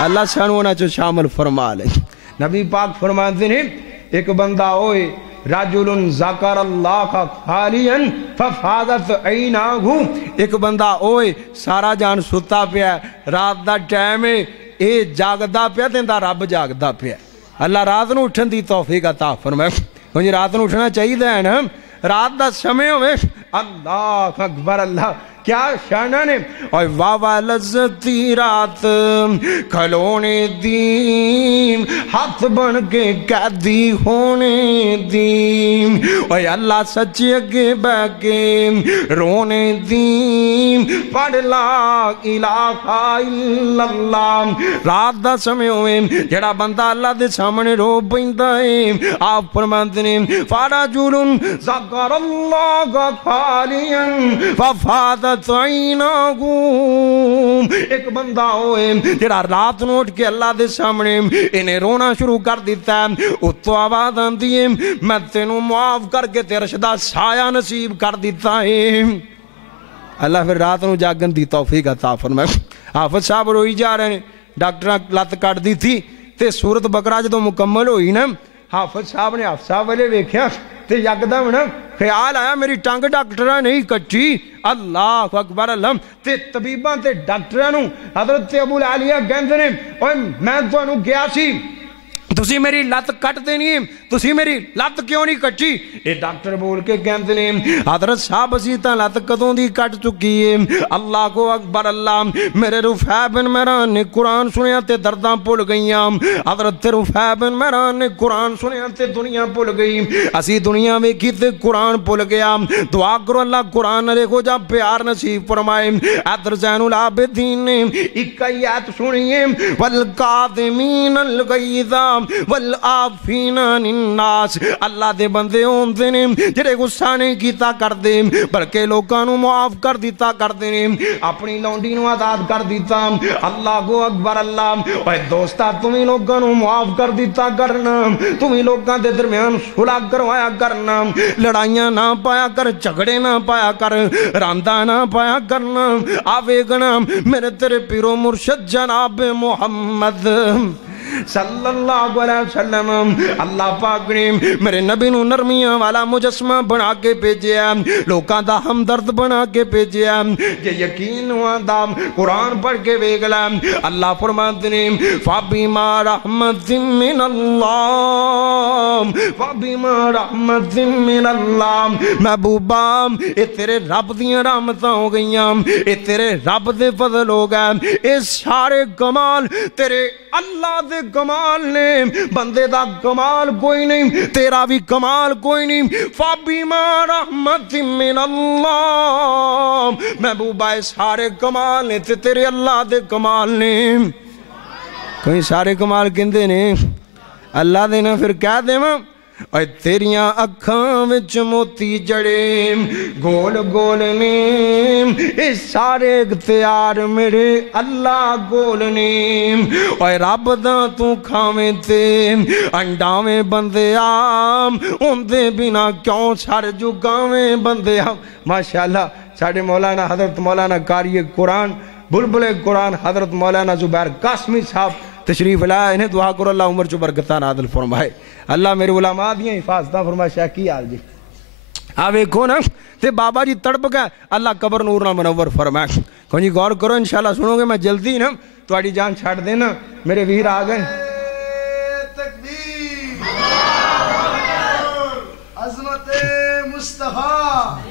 اللہ سانو نا چو شامل فرما لے نبی پاک فرماتے ہیں ایک بندہ ہوئے رجل ذکر اللہ خالیا ففاضت عیناہ ایک بندہ اوئے سارا جان ستا پیا رات دا ٹائم ہے اے جاگدا پیا تیندا رب جاگدا پیا اللہ رات نو اٹھن دی توفیق عطا فرمائے کیونکہ رات نو اٹھنا چاہیے ہے نا رات دا سمے ہوئے اللہ اکبر اللہ کیا شانہ نے اور واوا لذتی رات کھلونے دیم ہاتھ بن کے قیدی ہونے دیم اور اللہ سچے اگے بہ کے رونے دیم پڑھ لا الہ الا اللہ رات دا سمے ہوئے جڑا بندہ اللہ دے سامنے رو پیندا ہے آپ فرماتے ہیں فرجل ذکر اللہ خالیا ففاضت ایک بندہ ہوئے جڑا رات نو اٹھ کے اللہ دے سامنے انہیں رونا شروع کر دیتا ہے اتو آواز آندی ہے میں تینوں معاف کر کے تیرے شدہ سایہ نصیب کر دیتا ہے اللہ پھر رات نو جاگن دی توفیق عطا فرمائے حافظ صاحب روئی جا رہے ہیں ڈاکٹر لت کٹ دی تھی تے سورت بقرہ جدو مکمل ہوئی نا حافظ صاحب نے حافظ صاحب والے ویکھیا تے یکدم نا خیال آیا میری ٹنگ ڈاکٹرہ نہیں کٹی اللہ اکبر اللہ تے طبیباں تے ڈاکٹرہ حضرت ابو العالیہ کہندے نے اوے میں تانوں کیا سی تسی میری لت کٹ دینی ہے تسی میری لت کیوں نہیں کٹی اے ڈاکٹر بول کے کہندے نے حضرت صاحب اسی تاں لت کدوں دی کٹ چکی ہے اللہ کو اکبر اللہ میرے رفیع بن مہران نے قرآن سنیا تے درداں بھول گئیاں حضرت رفیع بن مہران نے قرآن سنیا تے دنیا بھول گئی اسی دنیا ویکھی تے قرآن بھول گیا دعا کرو اللہ قرآن نالے کو جا پیار نصیب فرمائے ادھر زین العابدین نے ایک آیت سنیے والکاظمین الغیظ والعافین عن الناس اللہ دے بندے ہوندے نے جڑے غصہ نہیں کیتا کردے بلکہ لوکاں نو معاف کر دیتا کردے نے اپنی لونڈی نو آزاد کر دیتا اللہ کو اکبر اللہ اے دوستا تمہیں لوگاں نو معاف کر دیتا کرنا تمہیں لوگاں دے درمیان صلح کروایا کرنا لڑائیاں نہ پایا کر جھگڑے نہ پایا کر راندہ نہ پایا کرنا آویگنا میرے تیرے پیرو مرشد جناب محمد صلی اللہ علیہ وسلم اللہ پاک نے میرے نبی نو نرمیاں والا مجسمہ بنا کے بھیجیا لوکاں دا ہمدرد بنا کے بھیجیا یہ یقین ہوا دا قرآن پڑھ کے ویگلا اللہ فرماتے نے فَبِمَا رَحْمَةٍ مِّنَ اللَّهِ فَبِمَا رَحْمَةٍ مِّنَ اللَّهِ محبوبا اے تیرے رب دیاں رحمتاں ہو گئیاں اے تیرے رب دے فضل ہو گئے اے سارے کمال تیرے اللہ دے کمال نے بندے دا کمال کوئی نہیں تیرا بھی کمال کوئی نہیں فَبِمَا رَحْمَةٍ مِّنَ اللَّهِ محبوبہ سارے کمال نے تیرے اللہ دے کمال نے کوئی سارے کمال کندے نے اللہ دے نا پھر کہہ دے ماں اے تیریاں اکھاں وچ موتی جڑے گول گول نیم اے سارے اختیار میرے اللہ گول نیم اے رب دا تو کھاویں تے انڈاویں بندے آم ان دے بنا کیوں سر جگاویں بندے آم ماشاءاللہ ساڑھے مولانا حضرت مولانا قاری قرآن بلبل قرآن حضرت مولانا زبیر قاسمی صاحب تشریف لائے انہیں دعا کرو اللہ عمر چو برکتہ نادل فرمائے اللہ میرے علماء دیاں حفاظتہ فرمائے شاہ کی آل جی آوے کھونا تے بابا جی تڑپ گئے اللہ قبر نورنا منور فرمائے کون جی غور کرو انشاءاللہ سنو گے میں جلدی نا تو آڑی جان چھاڑ دینا میرے ویر آگئے تکبیر عظمت مصطفیٰ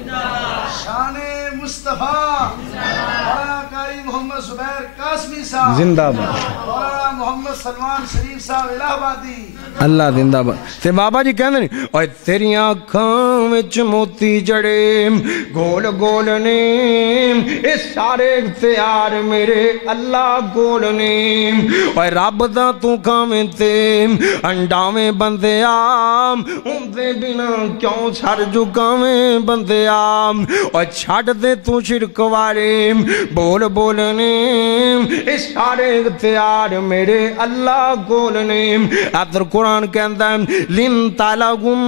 شان مصطفیٰ مولانا قاری محمد زبیر قاسمی صاحب زندہ باد مولانا محمد سلمان شریف صاحب الہ آبادی اللہ زندہ باد تے بابا جی کہندے نہیں اوے تیریاں اکھاں وچ موتی جڑے گول گول نے اے سارے اختیار میرے اللہ گول نے اوے رب دا تو کھاویں تے انڈاویں بندے آم ان دے بنا کیوں سر جھکاویں بندے آم اوے چھڑ دے تو شرک والے بول بولنے اے سارے اختیار میرے اللہ گول نے ادھر قرآن کہندہ ہے لن تالگم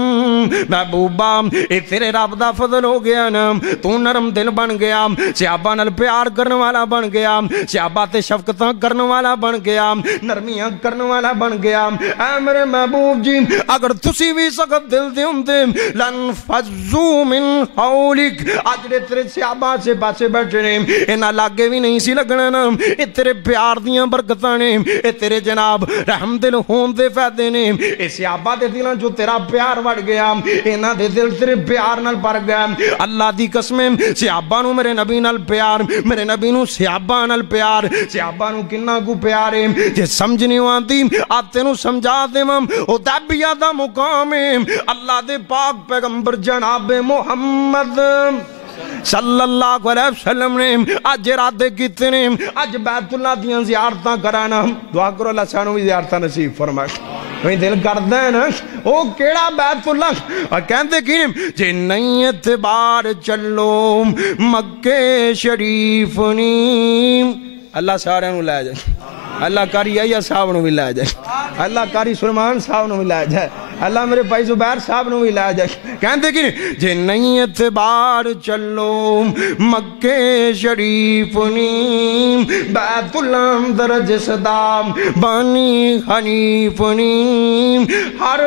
محبوبا اے تیرے رب دا فضل ہو گیا نا تو نرم دل بن گیا صحابہ نال پیار کرنے والا بن گیا صحابہ تے شفقتاں کرنے والا بن گیا نرمیاں کرنے والا بن گیا اے میرے محبوب جی اگر تسی بھی سخت دل دے ہوندے لن فضو من حولک اجڑے تیرے صحابہ سے پاسے بیٹھے نے انہاں لاگے بھی نہیں سی لگنا نا اے تیرے پیار دیاں برکتاں نے اے تیرے جناب رحم دل ہون دے فائدے نے اے صحابہ دے دلاں جو تیرا پیار بڑھ گیا انہاں دے دل تیرے پیار نال بھر گیا اللہ دی قسمیں صحابہ نو میرے نبی نال پیار میرے نبی نو صحابہ نال پیار صحابہ نو کنا کو پیار ہے جے سمجھ نہیں آندی آتے نو سمجھا دے مم حدیبیہ دا مقام ہے اللہ دے پاک پیغمبر جناب محمد صلی اللہ علیہ وسلم نے آج ارادے کیتے نے آج بیت اللہ دیاں زیارتاں کرانا دعا کرو اللہ سانو بھی زیارتاں نصیب فرمائے کوئی دل کردہ ہے نا او کیڑا بیت اللہ اور کہندے کی جے نہیں اعتبار چلو مکہ شریف نیم اللہ سارے نو لے جائے اللہ کاری آئیہ صاحب نو بھی لے جائے اللہ کاری سلمان صاحب نو بھی لے جائے اللہ میرے بھائی زبیر صاحب نو بھی لے جائے کہندے کی جے نہیں اعتبار چلو مکہ شریف نیم بیت اللہ درج صدام بانی حنیف نیم ہر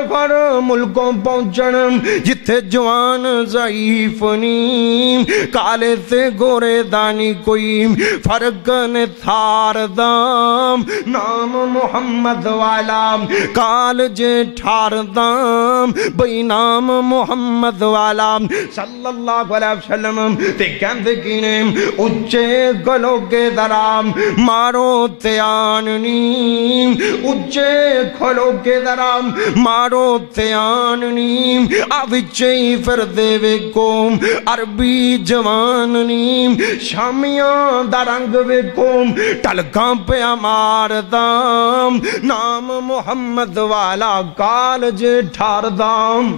ملکوں پہنچن جتھے جوان ضعیف نیم کالے تے گورے دانی کوئی فرق نے تھار دام نام محمد والا کال جے ٹھار دام دام بھئی نام محمد والا صلی اللہ علیہ وسلم تے کہندے کینے اچھے گلو کے درام مارو تیاننی اچھے کھلو کے درام مارو تیاننی آوچے ہی پھر دے ویکوم عربی جواننی شامیاں درنگ ویکوم ٹلکاں پہ امار دام نام محمد والا کالج ٹھار دام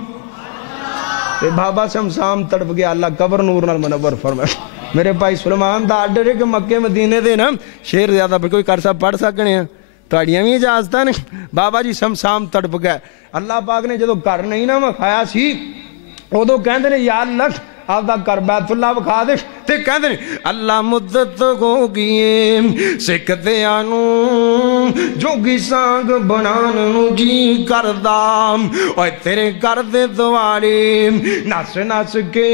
بابا شمسام تڑپ گیا اللہ قبر نور نال منور فرمائے میرے بھائی سلمان دا آڈر ہے کہ مکہ مدینے دے نا شیر زیادہ پر کوئی کرسا پڑھ سکنے ہیں تو اڑیاں بھی اجازتہ نہیں بابا جی شمسام تڑپ گئے اللہ پاک نے جدو کر نہیں نا مکھایا سی او دو کہندے نے یا اللہ آپ دا کر بیت اللہ بکھا دے تے کہندے نے اللہ مدت ہو گئے سکھ دیانو جوگی سانگ بنانو جی کردام اوہ تیرے کردے دوارے ناس ناس کے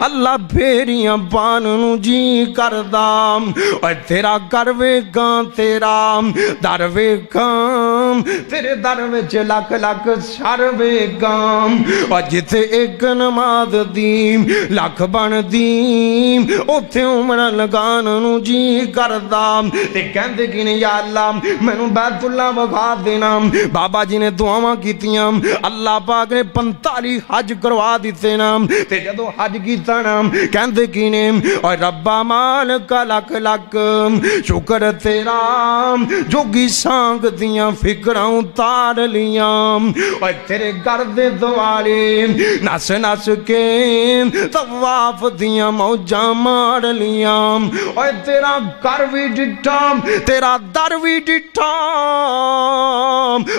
اللہ پھیریاں پاننو جی کردام اوہ تیرا کروے کان تیرا دروے کام تیرے دروے چے لک لک شروے کام اوہ جتے ایک نماز دیم لکھ بن دیم اوتھے عمرہ لگاننو جی کردام تے کہندے کینے یا اللہ میں نو بیت اللہ بکھا دینا بابا جی نے دعاواں کیتیاں اللہ پاک نے 45 حج کروا دیتے نا تے جدو حج کیتا نا کہندے کینے اور ربا مالک لک لک شکر تیرا جوگی سانگ دیاں فکراں اتار لیاں اور تیرے گردے دوالے نس نس کے طواف دیاں موجاں مار لیاں اور تیرا کر بھی ڈٹھام تیرا در بھی ڈٹھام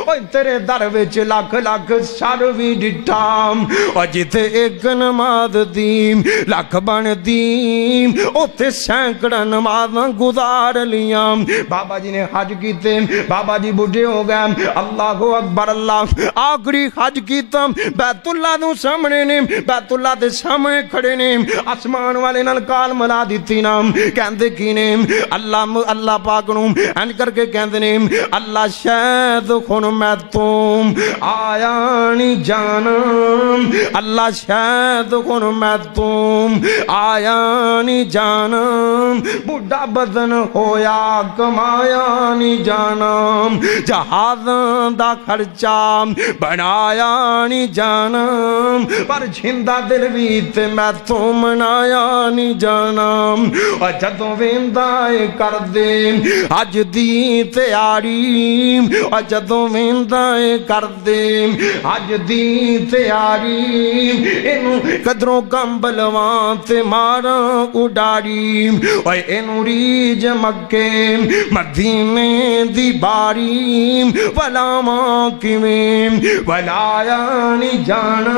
اور تیرے در وچ لکھ لکھ سر بھی ڈٹھام اور جتے ایک نماز دیم لکھ بن دیم اوتے سینکڑا نمازاں گزار لیاں بابا جی نے حج کیتے بابا جی بڑھے ہو گئے اللہ اکبر اللہ آخری حج کیتا بیت اللہ دو سامنے نے بیت اللہ دے سامنے کھڑے نے آسمان والے نال کال ملا دیتی نام کہندے کی نے اللہ پاک نو ان کر کے کہندے نے اللہ شاید خون میں تم آیا نہیں جانا اللہ شاید خون میں تم آیا نہیں جانا بڑھا بدن ہویا کمایا نہیں جانا جہازاں دا خرچہ بنایا نہیں جانا پر چھندہ دل بھی تے میں تو منایا نہیں جانا اور جدوں ویندائے کر دے حج دی تیاری اور جدوں ویندائے کر دے حج دی تیاری انو قدروں کمبلوان تے مارا اڈاری اور انو ریج مکے مدینے دی باری ولا ماں کیویں ولایا نہیں جانا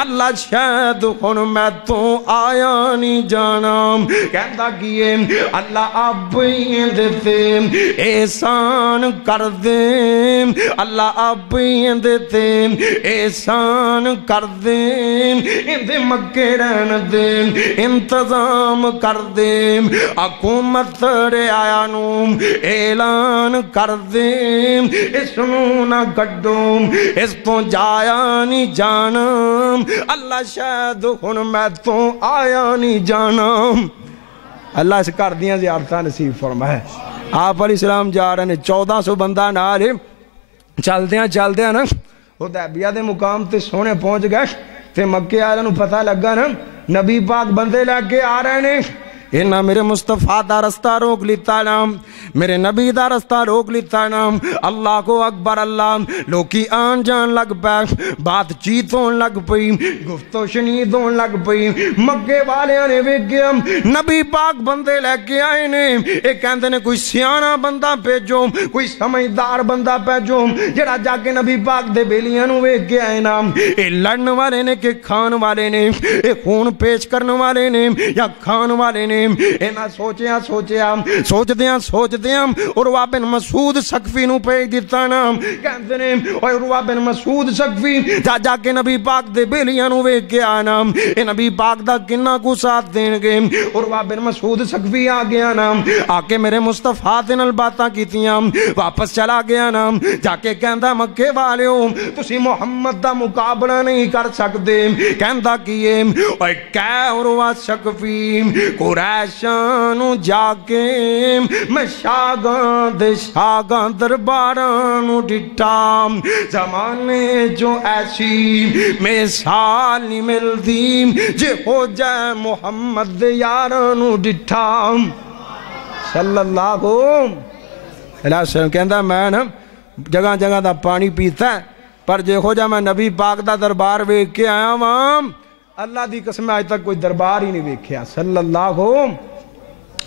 اللہ شاید خون میں تو آیا نہیں جانا کہندہ کیے اللہ اب ہی دیتے احسان کر دے اللہ اب ہی دیتے احسان کر دے اندے مکے رہن دے انتظام کر دے حکومت رے آیا نو اعلان کر دے اس نو نہ کڈو اس تو جایا نہیں جانا اللہ شاید ہن میں تو آیا نہیں جانا اللہ اس کر دیاں زیارتاں نصیب فرمائے آپ علیہ السلام جا رہے ہیں 1400 بندہ نال چل دیاں نا حدیبیہ دے مقام تے سونے پہنچ گئے تے مکے آلہ نو پتہ لگا نا نبی پاک بندے لگ کے آ رہے ہیں انہاں میرے مصطفیٰ دا رستہ روک لیتا نام میرے نبی دا رستہ روک لیتا نام اللہ کو اکبر اللہ لوکی آن جان لگ پہ بات چیت ہون لگ پئی گفتو شنید ہون لگ پئی مکے والے آنے ویک گیا نبی پاک بندے لے کے آئے نے ایک کہندے نے کوئی سیانہ بندہ پیجو کوئی سمجھدار بندہ پیجو جڑا جا کے نبی پاک دے بیلیاں نو ویک کے آئے نام اے لڑن والے نے کہ کھان والے نے اے خون پیش کرن والے نے یا کھان والے نے انہاں سوچدیاں عروہ بن مسعود ثقفی نو بھیج دتا نا کہندے نے اوے عروہ بن مسعود ثقفی جا کے نبی پاک دے بیلیاں نو ویکھ کے آنا اے نبی پاک دا کنا کو ساتھ دین گے عروہ بن مسعود ثقفی آ گیا نا آ کے میرے مصطفیٰ دے نال باتاں کیتیاں واپس چلا گیا نا جا کے کہندا مکے والیو تسی محمد دا مقابلہ نہیں کر سکدے کہندا کیے اوے کہ عروہ ثقفی قریشاں نو جا کے میں شاگاں درباراں نو ڈٹھا زمانے جو ایسی مثال نہیں ملدی جے ہو جائے محمد یاراں نو ڈٹھا صلی اللہ علیہ وسلم کہندا میں نا جگہ جگہ دا پانی پیتا ہے پر جے ہو جائے میں نبی پاک دا دربار ویکھ کے آیا ہاں اللہ دی قسم آج تک کوئی دربار ہی نہیں ویکھیا صلی اللہ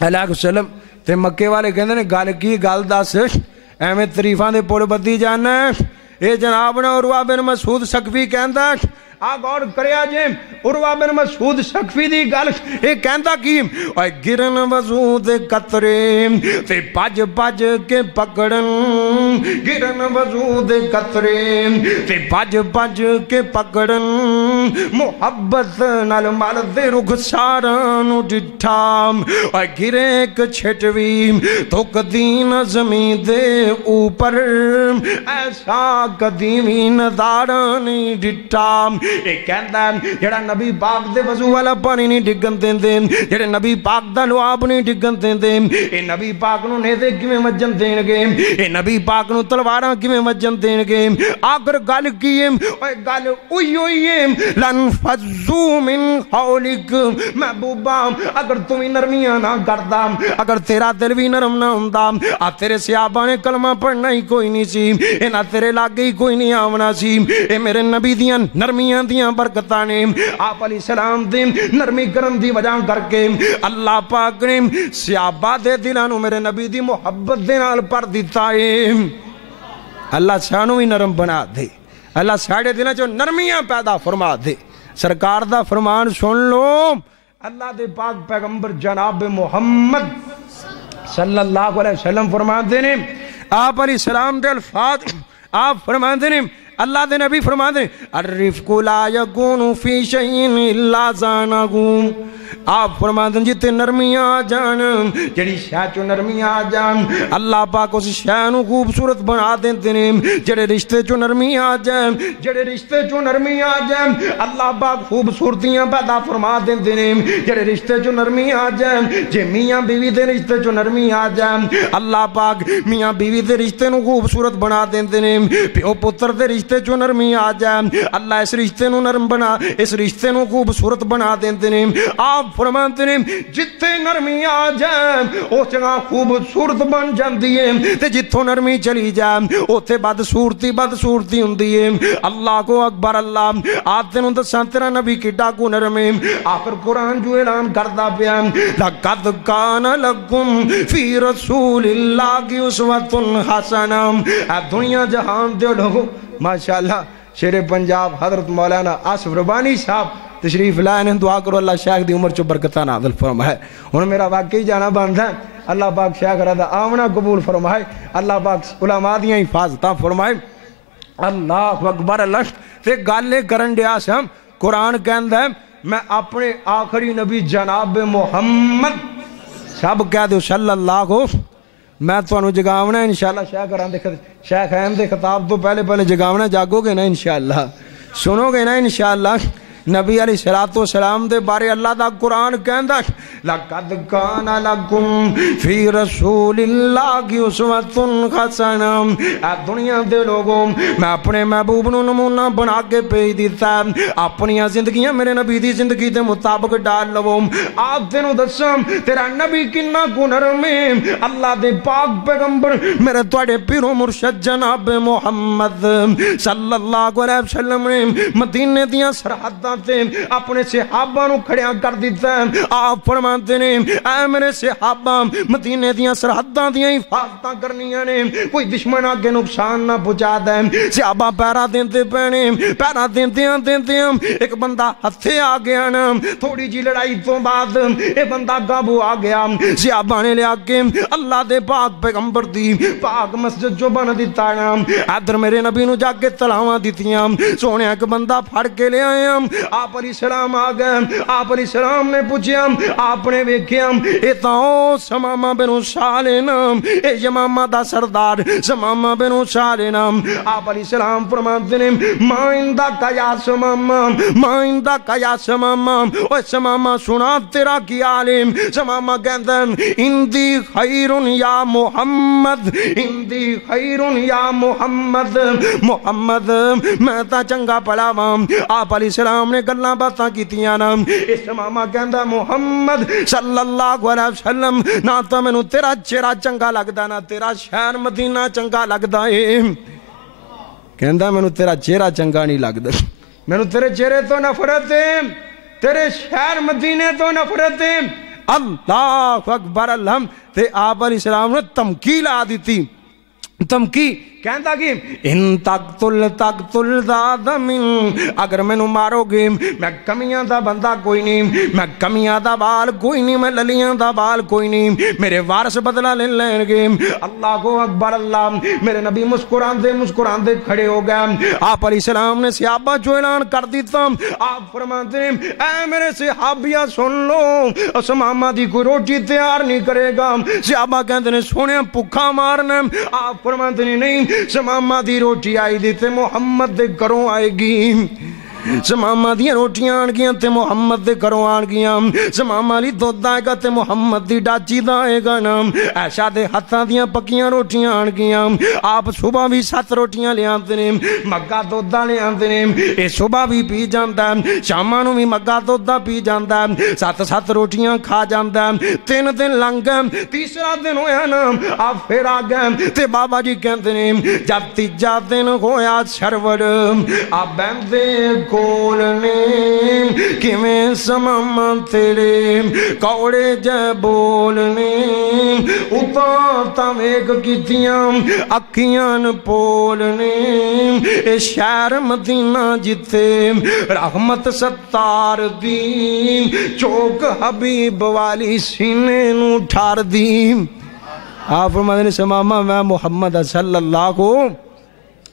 علیہ وسلم تے مکے والے کہندے نے گل کی گل دس ایویں تعریفاں دے پل بدی جانا اے جناب نے عروہ بن مسعود ثقفی کہندا آ غور کریا جے عروہ بن مسعود ثقفی دی گل اے کہندا کی اوے گرن وضو دے قطرے تے پج پج کے پکڑن گرن وضو دے قطرے تے پج پج کے پکڑن محبت نال مل دے رخساراں نو ڈٹھا اوے گرے ایک چھٹوی تھک دین زمین دے اوپر ایسا قدیمی نظارہ نہیں ڈٹھا ایک کہندہ ہے جڑا نبی پاک دے وضو والا پانی نہیں ڈگن دین دے جڑے نبی پاک دا لعاب نہیں ڈگن دین دے اے نبی پاک نو نیزے کیویں وجن دین گے اے نبی پاک نو تلواراں کیویں وجن دین گے آخر گل کیے اوے گل اوئی لن فضو من حولک محبوبا اگر تمہیں نرمیاں نہ کردا اگر تیرا دل بھی نرم نہ ہوندا آ تیرے صحابہ نے کلمہ پڑھنا ہی کوئی نہیں سی اے نہ تیرے لاگے ہی کوئی نہیں آونا سی اے میرے نبی دیاں نرمیاں دیاں برکتاں نے آپ علیہ السلام دے نرمی کرم دی وجہ کر کے اللہ پاک نے صحابہ دے دلاں نو میرے نبی دی محبت دے نال پر دیتا ہے اللہ سانو بھی نرم بنا دے اللہ ساڑے دلاں چو نرمیاں پیدا فرما دے سرکار دا فرمان سن لو اللہ دے پاک پیغمبر جناب محمد صلی اللہ علیہ وسلم فرما دے نے آپ علیہ السلام دے الفاظ آپ فرما دے نے اللہ دے نبی فرما دے الرفق لا یکون فی شیئن الا زانہم آپ فرما دیں جتے نرمیاں آ جان جڑی شاہ چو نرمیاں آ جان اللہ پاک اس شاہ نو خوبصورت بنا دیتے ہیں جڑے رشتے چو نرمیاں آ جائیں جڑے رشتے چو نرمیاں آ جائیں اللہ پاک خوبصورتیاں پیدا فرما دیتے ہیں جڑے رشتے چو نرمیاں آ جائیں جے میاں بیوی دے رشتے چو نرمیاں آ جائیں اللہ پاک میاں بیوی دے رشتے نو خوبصورت بنا دیتے ہیں پیو پتر دے رشتے چو نرمیاں آ جائیں اللہ اس رشتے نو نرم بنا اس رشتے نو خوبصورت بنا دیتے ہیں آپ فرماتے ہیں جتھے نرمی آ جائیں او جگہ خوبصورت بن جاندی ہے تے جتھوں نرمی چلی جائیں اوتھے بدصورتی ہوندی ہے اللہ کو اکبر اللہ آپ تینوں دساں تیرا نبی کیڈا کو نرم ہے آخر قرآن جو اعلان کردا پیا لقد کان لکم فی رسول اللہ کی اسوۃ حسنہ اے دنیا جہان دے لوگوں ماشاءاللہ شیر پنجاب حضرت مولانا آصف ربانی صاحب تشریف لائن دعا کرو اللہ شیخ دی عمر چو برکتہ نازل فرمائے انہوں میرا واقعی جانا باندھا ہے اللہ پاک شیخ رضا آمنہ قبول فرمائے اللہ پاک علماء دیاں حفاظتاں فرمائے اللہ اکبر اللہ تے گالے کرن دیا سے ہم قرآن کہندہ ہے میں اپنے آخری نبی جناب محمد سب کہہ دو صلی اللہ کو میں تو انہوں جگاونا ہے انشاءاللہ شیخ احم دے خطاب تو پہلے جگاونا جاگو گے نا انشاءاللہ سنو گے نا انشاءاللہ نبی علیہ السلام دے بارے اللہ دا قرآن کہندہ لَقَدْ كَانَ لَكُمْ فِي رَسُولِ اللَّهِ أُسْوَةٌ حَسَنَةٌ اے دنیا دے لوگوں میں اپنے محبوب نو نمونہ بنا کے بھیج دیتا ہے اپنی زندگیاں میرے نبی دی زندگی دے مطابق ڈال لو آپ تینوں دساں تیرا نبی کنہ کو نرمے اللہ دے پاک پیغمبر میرے توڑے پیرو مرشد جناب محمد صلی اللہ علیہ وسلم نے مدینے دیاں سرحداں تے اپنے صحابہ نو کھڑیاں کر دیتا ہے. آپ فرماتے نے اے میرے صحابہ مدینے دیاں سرحداں دیاں حفاظتاں کرنیاں نے, کوئی دشمن آگے نقصان نہ پہنچا دے. صحابہ پیرا دیندے پینے, پیرا دیندیاں ایک بندہ ہتھے آ گیا نا. تھوڑی جی لڑائی تو بعد اے بندہ قابو آ گیا. صحابہ نے لیا کے اللہ دے پاک پیغمبر دی پاک مسجد جو بن دیتا نا, ادھر میرے نبی نو جا کے تلاواں دتیاں. سونے ایک بندہ پھڑ کے لے آئے. آپ علیہ السلام آ گئے. آپ علیہ السلام نے پوچھیا, آپ نے ویکھیا اے تاں سمامہ بن سالم, اے یمامہ دا سردار سمامہ بن سالم. آپ علیہ السلام فرماتے ہیں ما عندک یا سمامہ, ما عندک یا سمامہ. اوے سمامہ سنا تیرا کی عالم. سمامہ کہتا ہے اندی خیر یا محمد, اندی خیر یا محمد. محمد میں تا چنگا پڑا وام. آپ علیہ السلام نے گلاں باتاں کیتیاں نا. اس ماما کہندا محمد صلی اللہ علیہ وسلم نہ تا مینوں تیرا چہرہ چنگا لگدا نہ تیرا شہر مدینہ چنگا لگدا اے. کہندا مینوں تیرا چہرہ چنگا نہیں لگدا, مینوں تیرے چہرے تو نفرت ہے, تیرے شہر مدینے تو نفرت ہے. اللہ اکبر. اللہ تے آپ علیہ السلام نے تمکی لا دیتی. تمکی کہندا کہ ان تقتل ذا دمن, اگر میں نو مارو گے میں کمیاں دا بندہ کوئی نہیں, میں کمیاں دا بال کوئی نہیں, میں للیاں دا بال کوئی نہیں, میرے وارث بدلہ لے لیں گے. اللہ کو اکبر. اللہ میرے نبی مسکران دے کھڑے ہو گئے. آپ علیہ السلام نے صحابہ جو اعلان کر دیتا. آپ فرماتے ہیں اے میرے صحابیہ سن لو, اسمامہ دی کوئی روٹی تیار نہیں کرے گا. صحابہ کہتے ہیں سونے بھوکا مارنا. آپ فرماتے ہیں نہیں, سمامہ دی روٹی آئی دی تے محمد دے گھروں آئے گی. سمامہ دی روٹیاں آن گیاں تے محمد دے گھروں آن گیاں. سمامہ لی دودھ آئے گا تے محمد دی ڈاچی دا آئے گا نا. ایشا دے ہتھاں دیاں پکیاں روٹیاں آن گیاں. آپ صبح بھی 7 روٹیاں لے آندے نے, مگا دودھا لے آندے نے. اے صبح بھی پی جاندا ہے, شامانوں بھی مگا دودھا پی جاندا ہے. 7 روٹیاں کھا جاندا ہے. 3 دن لنگ گئے, تیسرا دن ہویا نا آپ پھر آ گئے. تے بابا جی کہندے نے جب تیجا دن ہویا سرور آپ بہندے کولنے کیویں سمامہ تیرے کوڑے جے بولنے. اتاں تاویک کیتیاں اکھیاں پولنے. اے شہر مدینہ جتے رحمت ستار دی, چوک حبیب والی سینے نو ٹھار دی. آپ فرماتے ہیں سمامہ میں محمد صلی اللہ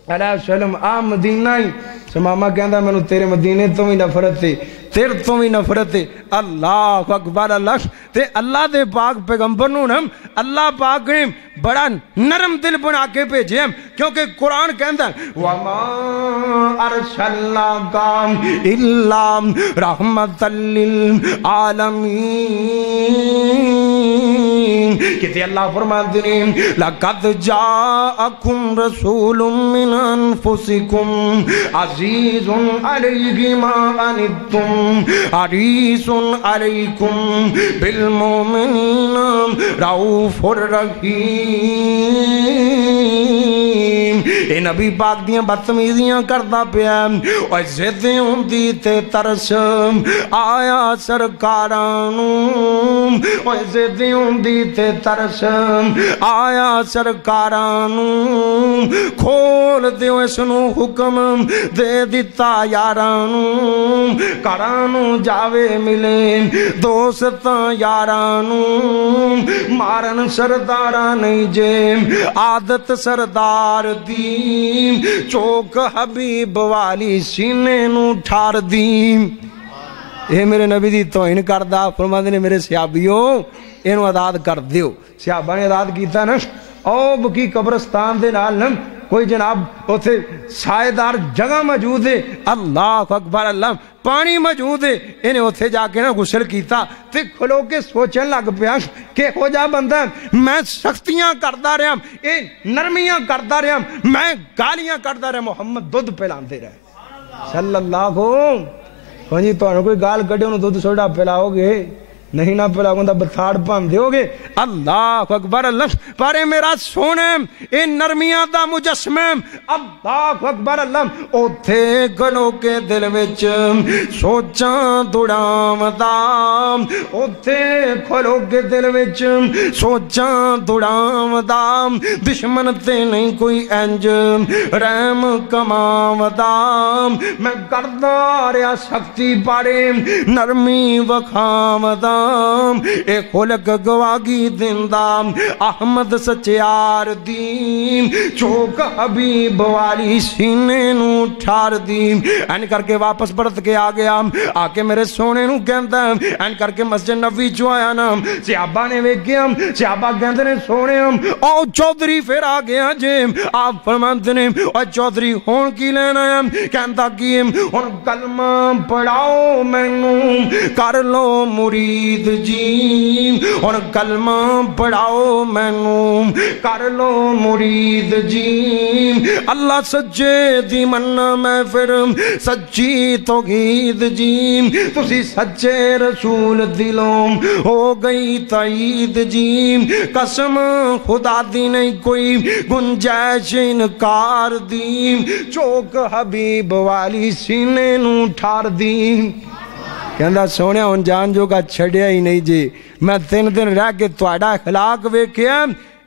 علیہ وسلم آ مدینہ ہی. سمامہ کہندا میں تیرے مدینے تو بھی نفرت ہے, تیرے تو بھی نفرت ہے. اللہ اکبر. اللہ تے اللہ دے پاک پیغمبر نو نا اللہ پاک نے بڑا نرم دل بنا کے بھیجے ہم, کیونکہ قرآن کہندا وَمَا أَرْسَلْنَاكَ إِلَّا رَحْمَةً لِّلْعَالَمِينَ. کہتے اللہ فرماتے ہیں لَقَدْ جَاءَكُمْ رَسُولٌ مِّنْ أَنفُسِكُمْ عَزِيزٌ عَلَيْهِ مَا عَنِتُّمْ حَرِيصٌ عَلَيْكُمْ بِالْمُؤْمِنِينَ رَءُوفٌ رَحِيمٌ. اے نبی پاک دیاں بدتمیزیاں کردا پیا, او زدیں ہوندی تے ترس آیا سرکاراں نو, او زدیں ہوندی تے ترس آیا سرکاراں نو. کھول دیو اس نو حکم دے دیتا یاراں نو, کراں نو جاوے ملے دوستاں یاراں نو. مارن سرداراں نہیں جے عادت سردار دی, چوک حبیب والی سینے نو ٹھار دی. اے میرے نبی دی توہین کردا. فرماندے نے میرے صحابیو اینو آزاد کر دیو. صحابہ نے آزاد کیتا نا. او بکی قبرستان دے نال کوئی جناب اوتھے سائیدار جگہ موجود ہے. اللہ اکبر. اللہ پانی موجود ہے. انہیں اوتھے جا کے نا غسل کیتا تے کھلو کے سوچن لگ پیا کہ ہو جا بندہ میں سختیاں کردا رہا, اے نرمیاں کردا رہا, میں گالیاں کردا رہا, محمد دودھ پلاندے رہے صلی اللہ کو. ہاں جی تانوں کوئی گال کڈے انہوں دودھ سوڈا پلاؤ گے, نہیں نہ پلا بندہ بتھاڑ پام دیو گے اللہ اکبر اللہ پارے میرا سونے اے نرمیاں دا مجسمے اللہ اکبر اللہ اوتھے گنو کے دل وچ سوچاں دڑام دام اوتھے کھلو کے دل وچ سوچاں دڑام دام دشمن تے نہیں کوئی انج رحم کمام دام میں کرداریا سختی پارے نرمی وکھام دام اے خلق گواگی دندام احمد سچیار دیم چوک حبیب والی سینے نو ٹھار دیم این کر کے واپس پرت کے آگیا آکے میرے سونے نو کہندا این کر کے مسجد نبی چو آیا نا صحابہ نے ویکھیا صحابہ کہندے نے سونے او چودھری پھر آگیا جے آپ فرماندے نے او چودھری ہون کی لینا ہے کہندا کی ہن کلمہ پڑھاؤ مینوں کر لو مرید جی اور کلمہ پڑھاؤ مینوں کر لو مرید جی اللہ سچے دی مننا میں پھر سچی توحید جی تسی سچے رسول دلوں ہو گئی تائید جی قسم خدا دی نہیں کوئی گنجائش انکار دی چوک حبیب والی سینے نو ٹھار دی کہندا سونے ہن جان جو کا چھڑیا ہی نہیں جی میں 3 دن رہ کے تواڈا اخلاق ویکھیا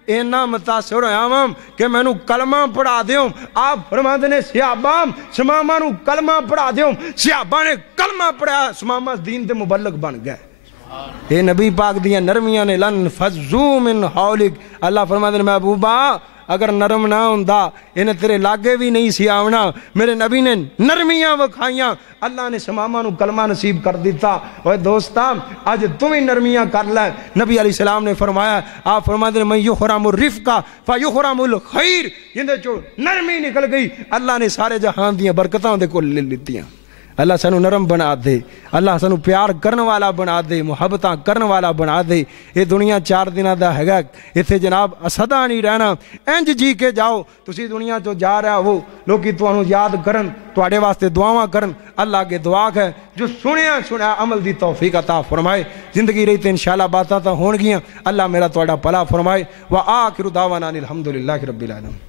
اینا متاثر ہویا ہوں کہ میں نو کلمہ پڑھا دیوں آپ فرماندے نے صحابہ سمامہ نو کلمہ پڑھا دیوں صحابہ نے کلمہ پڑھا سمامہ دین دے مبلغ بن گئے اے نبی پاک دیاں نرمیاں نے لن فزو من حولک اللہ فرماندے نے محبوبہ اگر نرم نہ ہوندا انہیں تیرے لاگے بھی نہیں سی آونا میرے نبی نے نرمیاں وکھائیاں اللہ نے سمامہ نو کلمہ نصیب کر دیتا اوہ دوستا آج تمہیں نرمیاں کر لیں نبی علیہ السلام نے فرمایا آپ فرماتے ہیں میں یخرم الرفقہ فیخرم الخیر جندے جو نرمی نکل گئی اللہ نے سارے جہان دیاں برکتاں دے کو لے لیتیاں اللہ سانو نرم بنا دے اللہ سانو پیار کرن والا بنا دے محبتاں کرن والا بنا دے یہ دنیا 4 دنہ دا ہے گا اتھے جناب صدا نہیں رہنا انج جی کے جاؤ تسی دنیا تو جا رہا ہو لوگی تو انہوں یاد کرن تو آڑے واسطے دعاواں کرن اللہ کے دعا ہے جو سنیا عمل دی توفیق عطا فرمائے زندگی رہی تے انشاءاللہ باتاں تا ہون گیاں اللہ میرا تو آڑا پلا فرمائے وآخر دعوانا الحمدللہ رب العالمین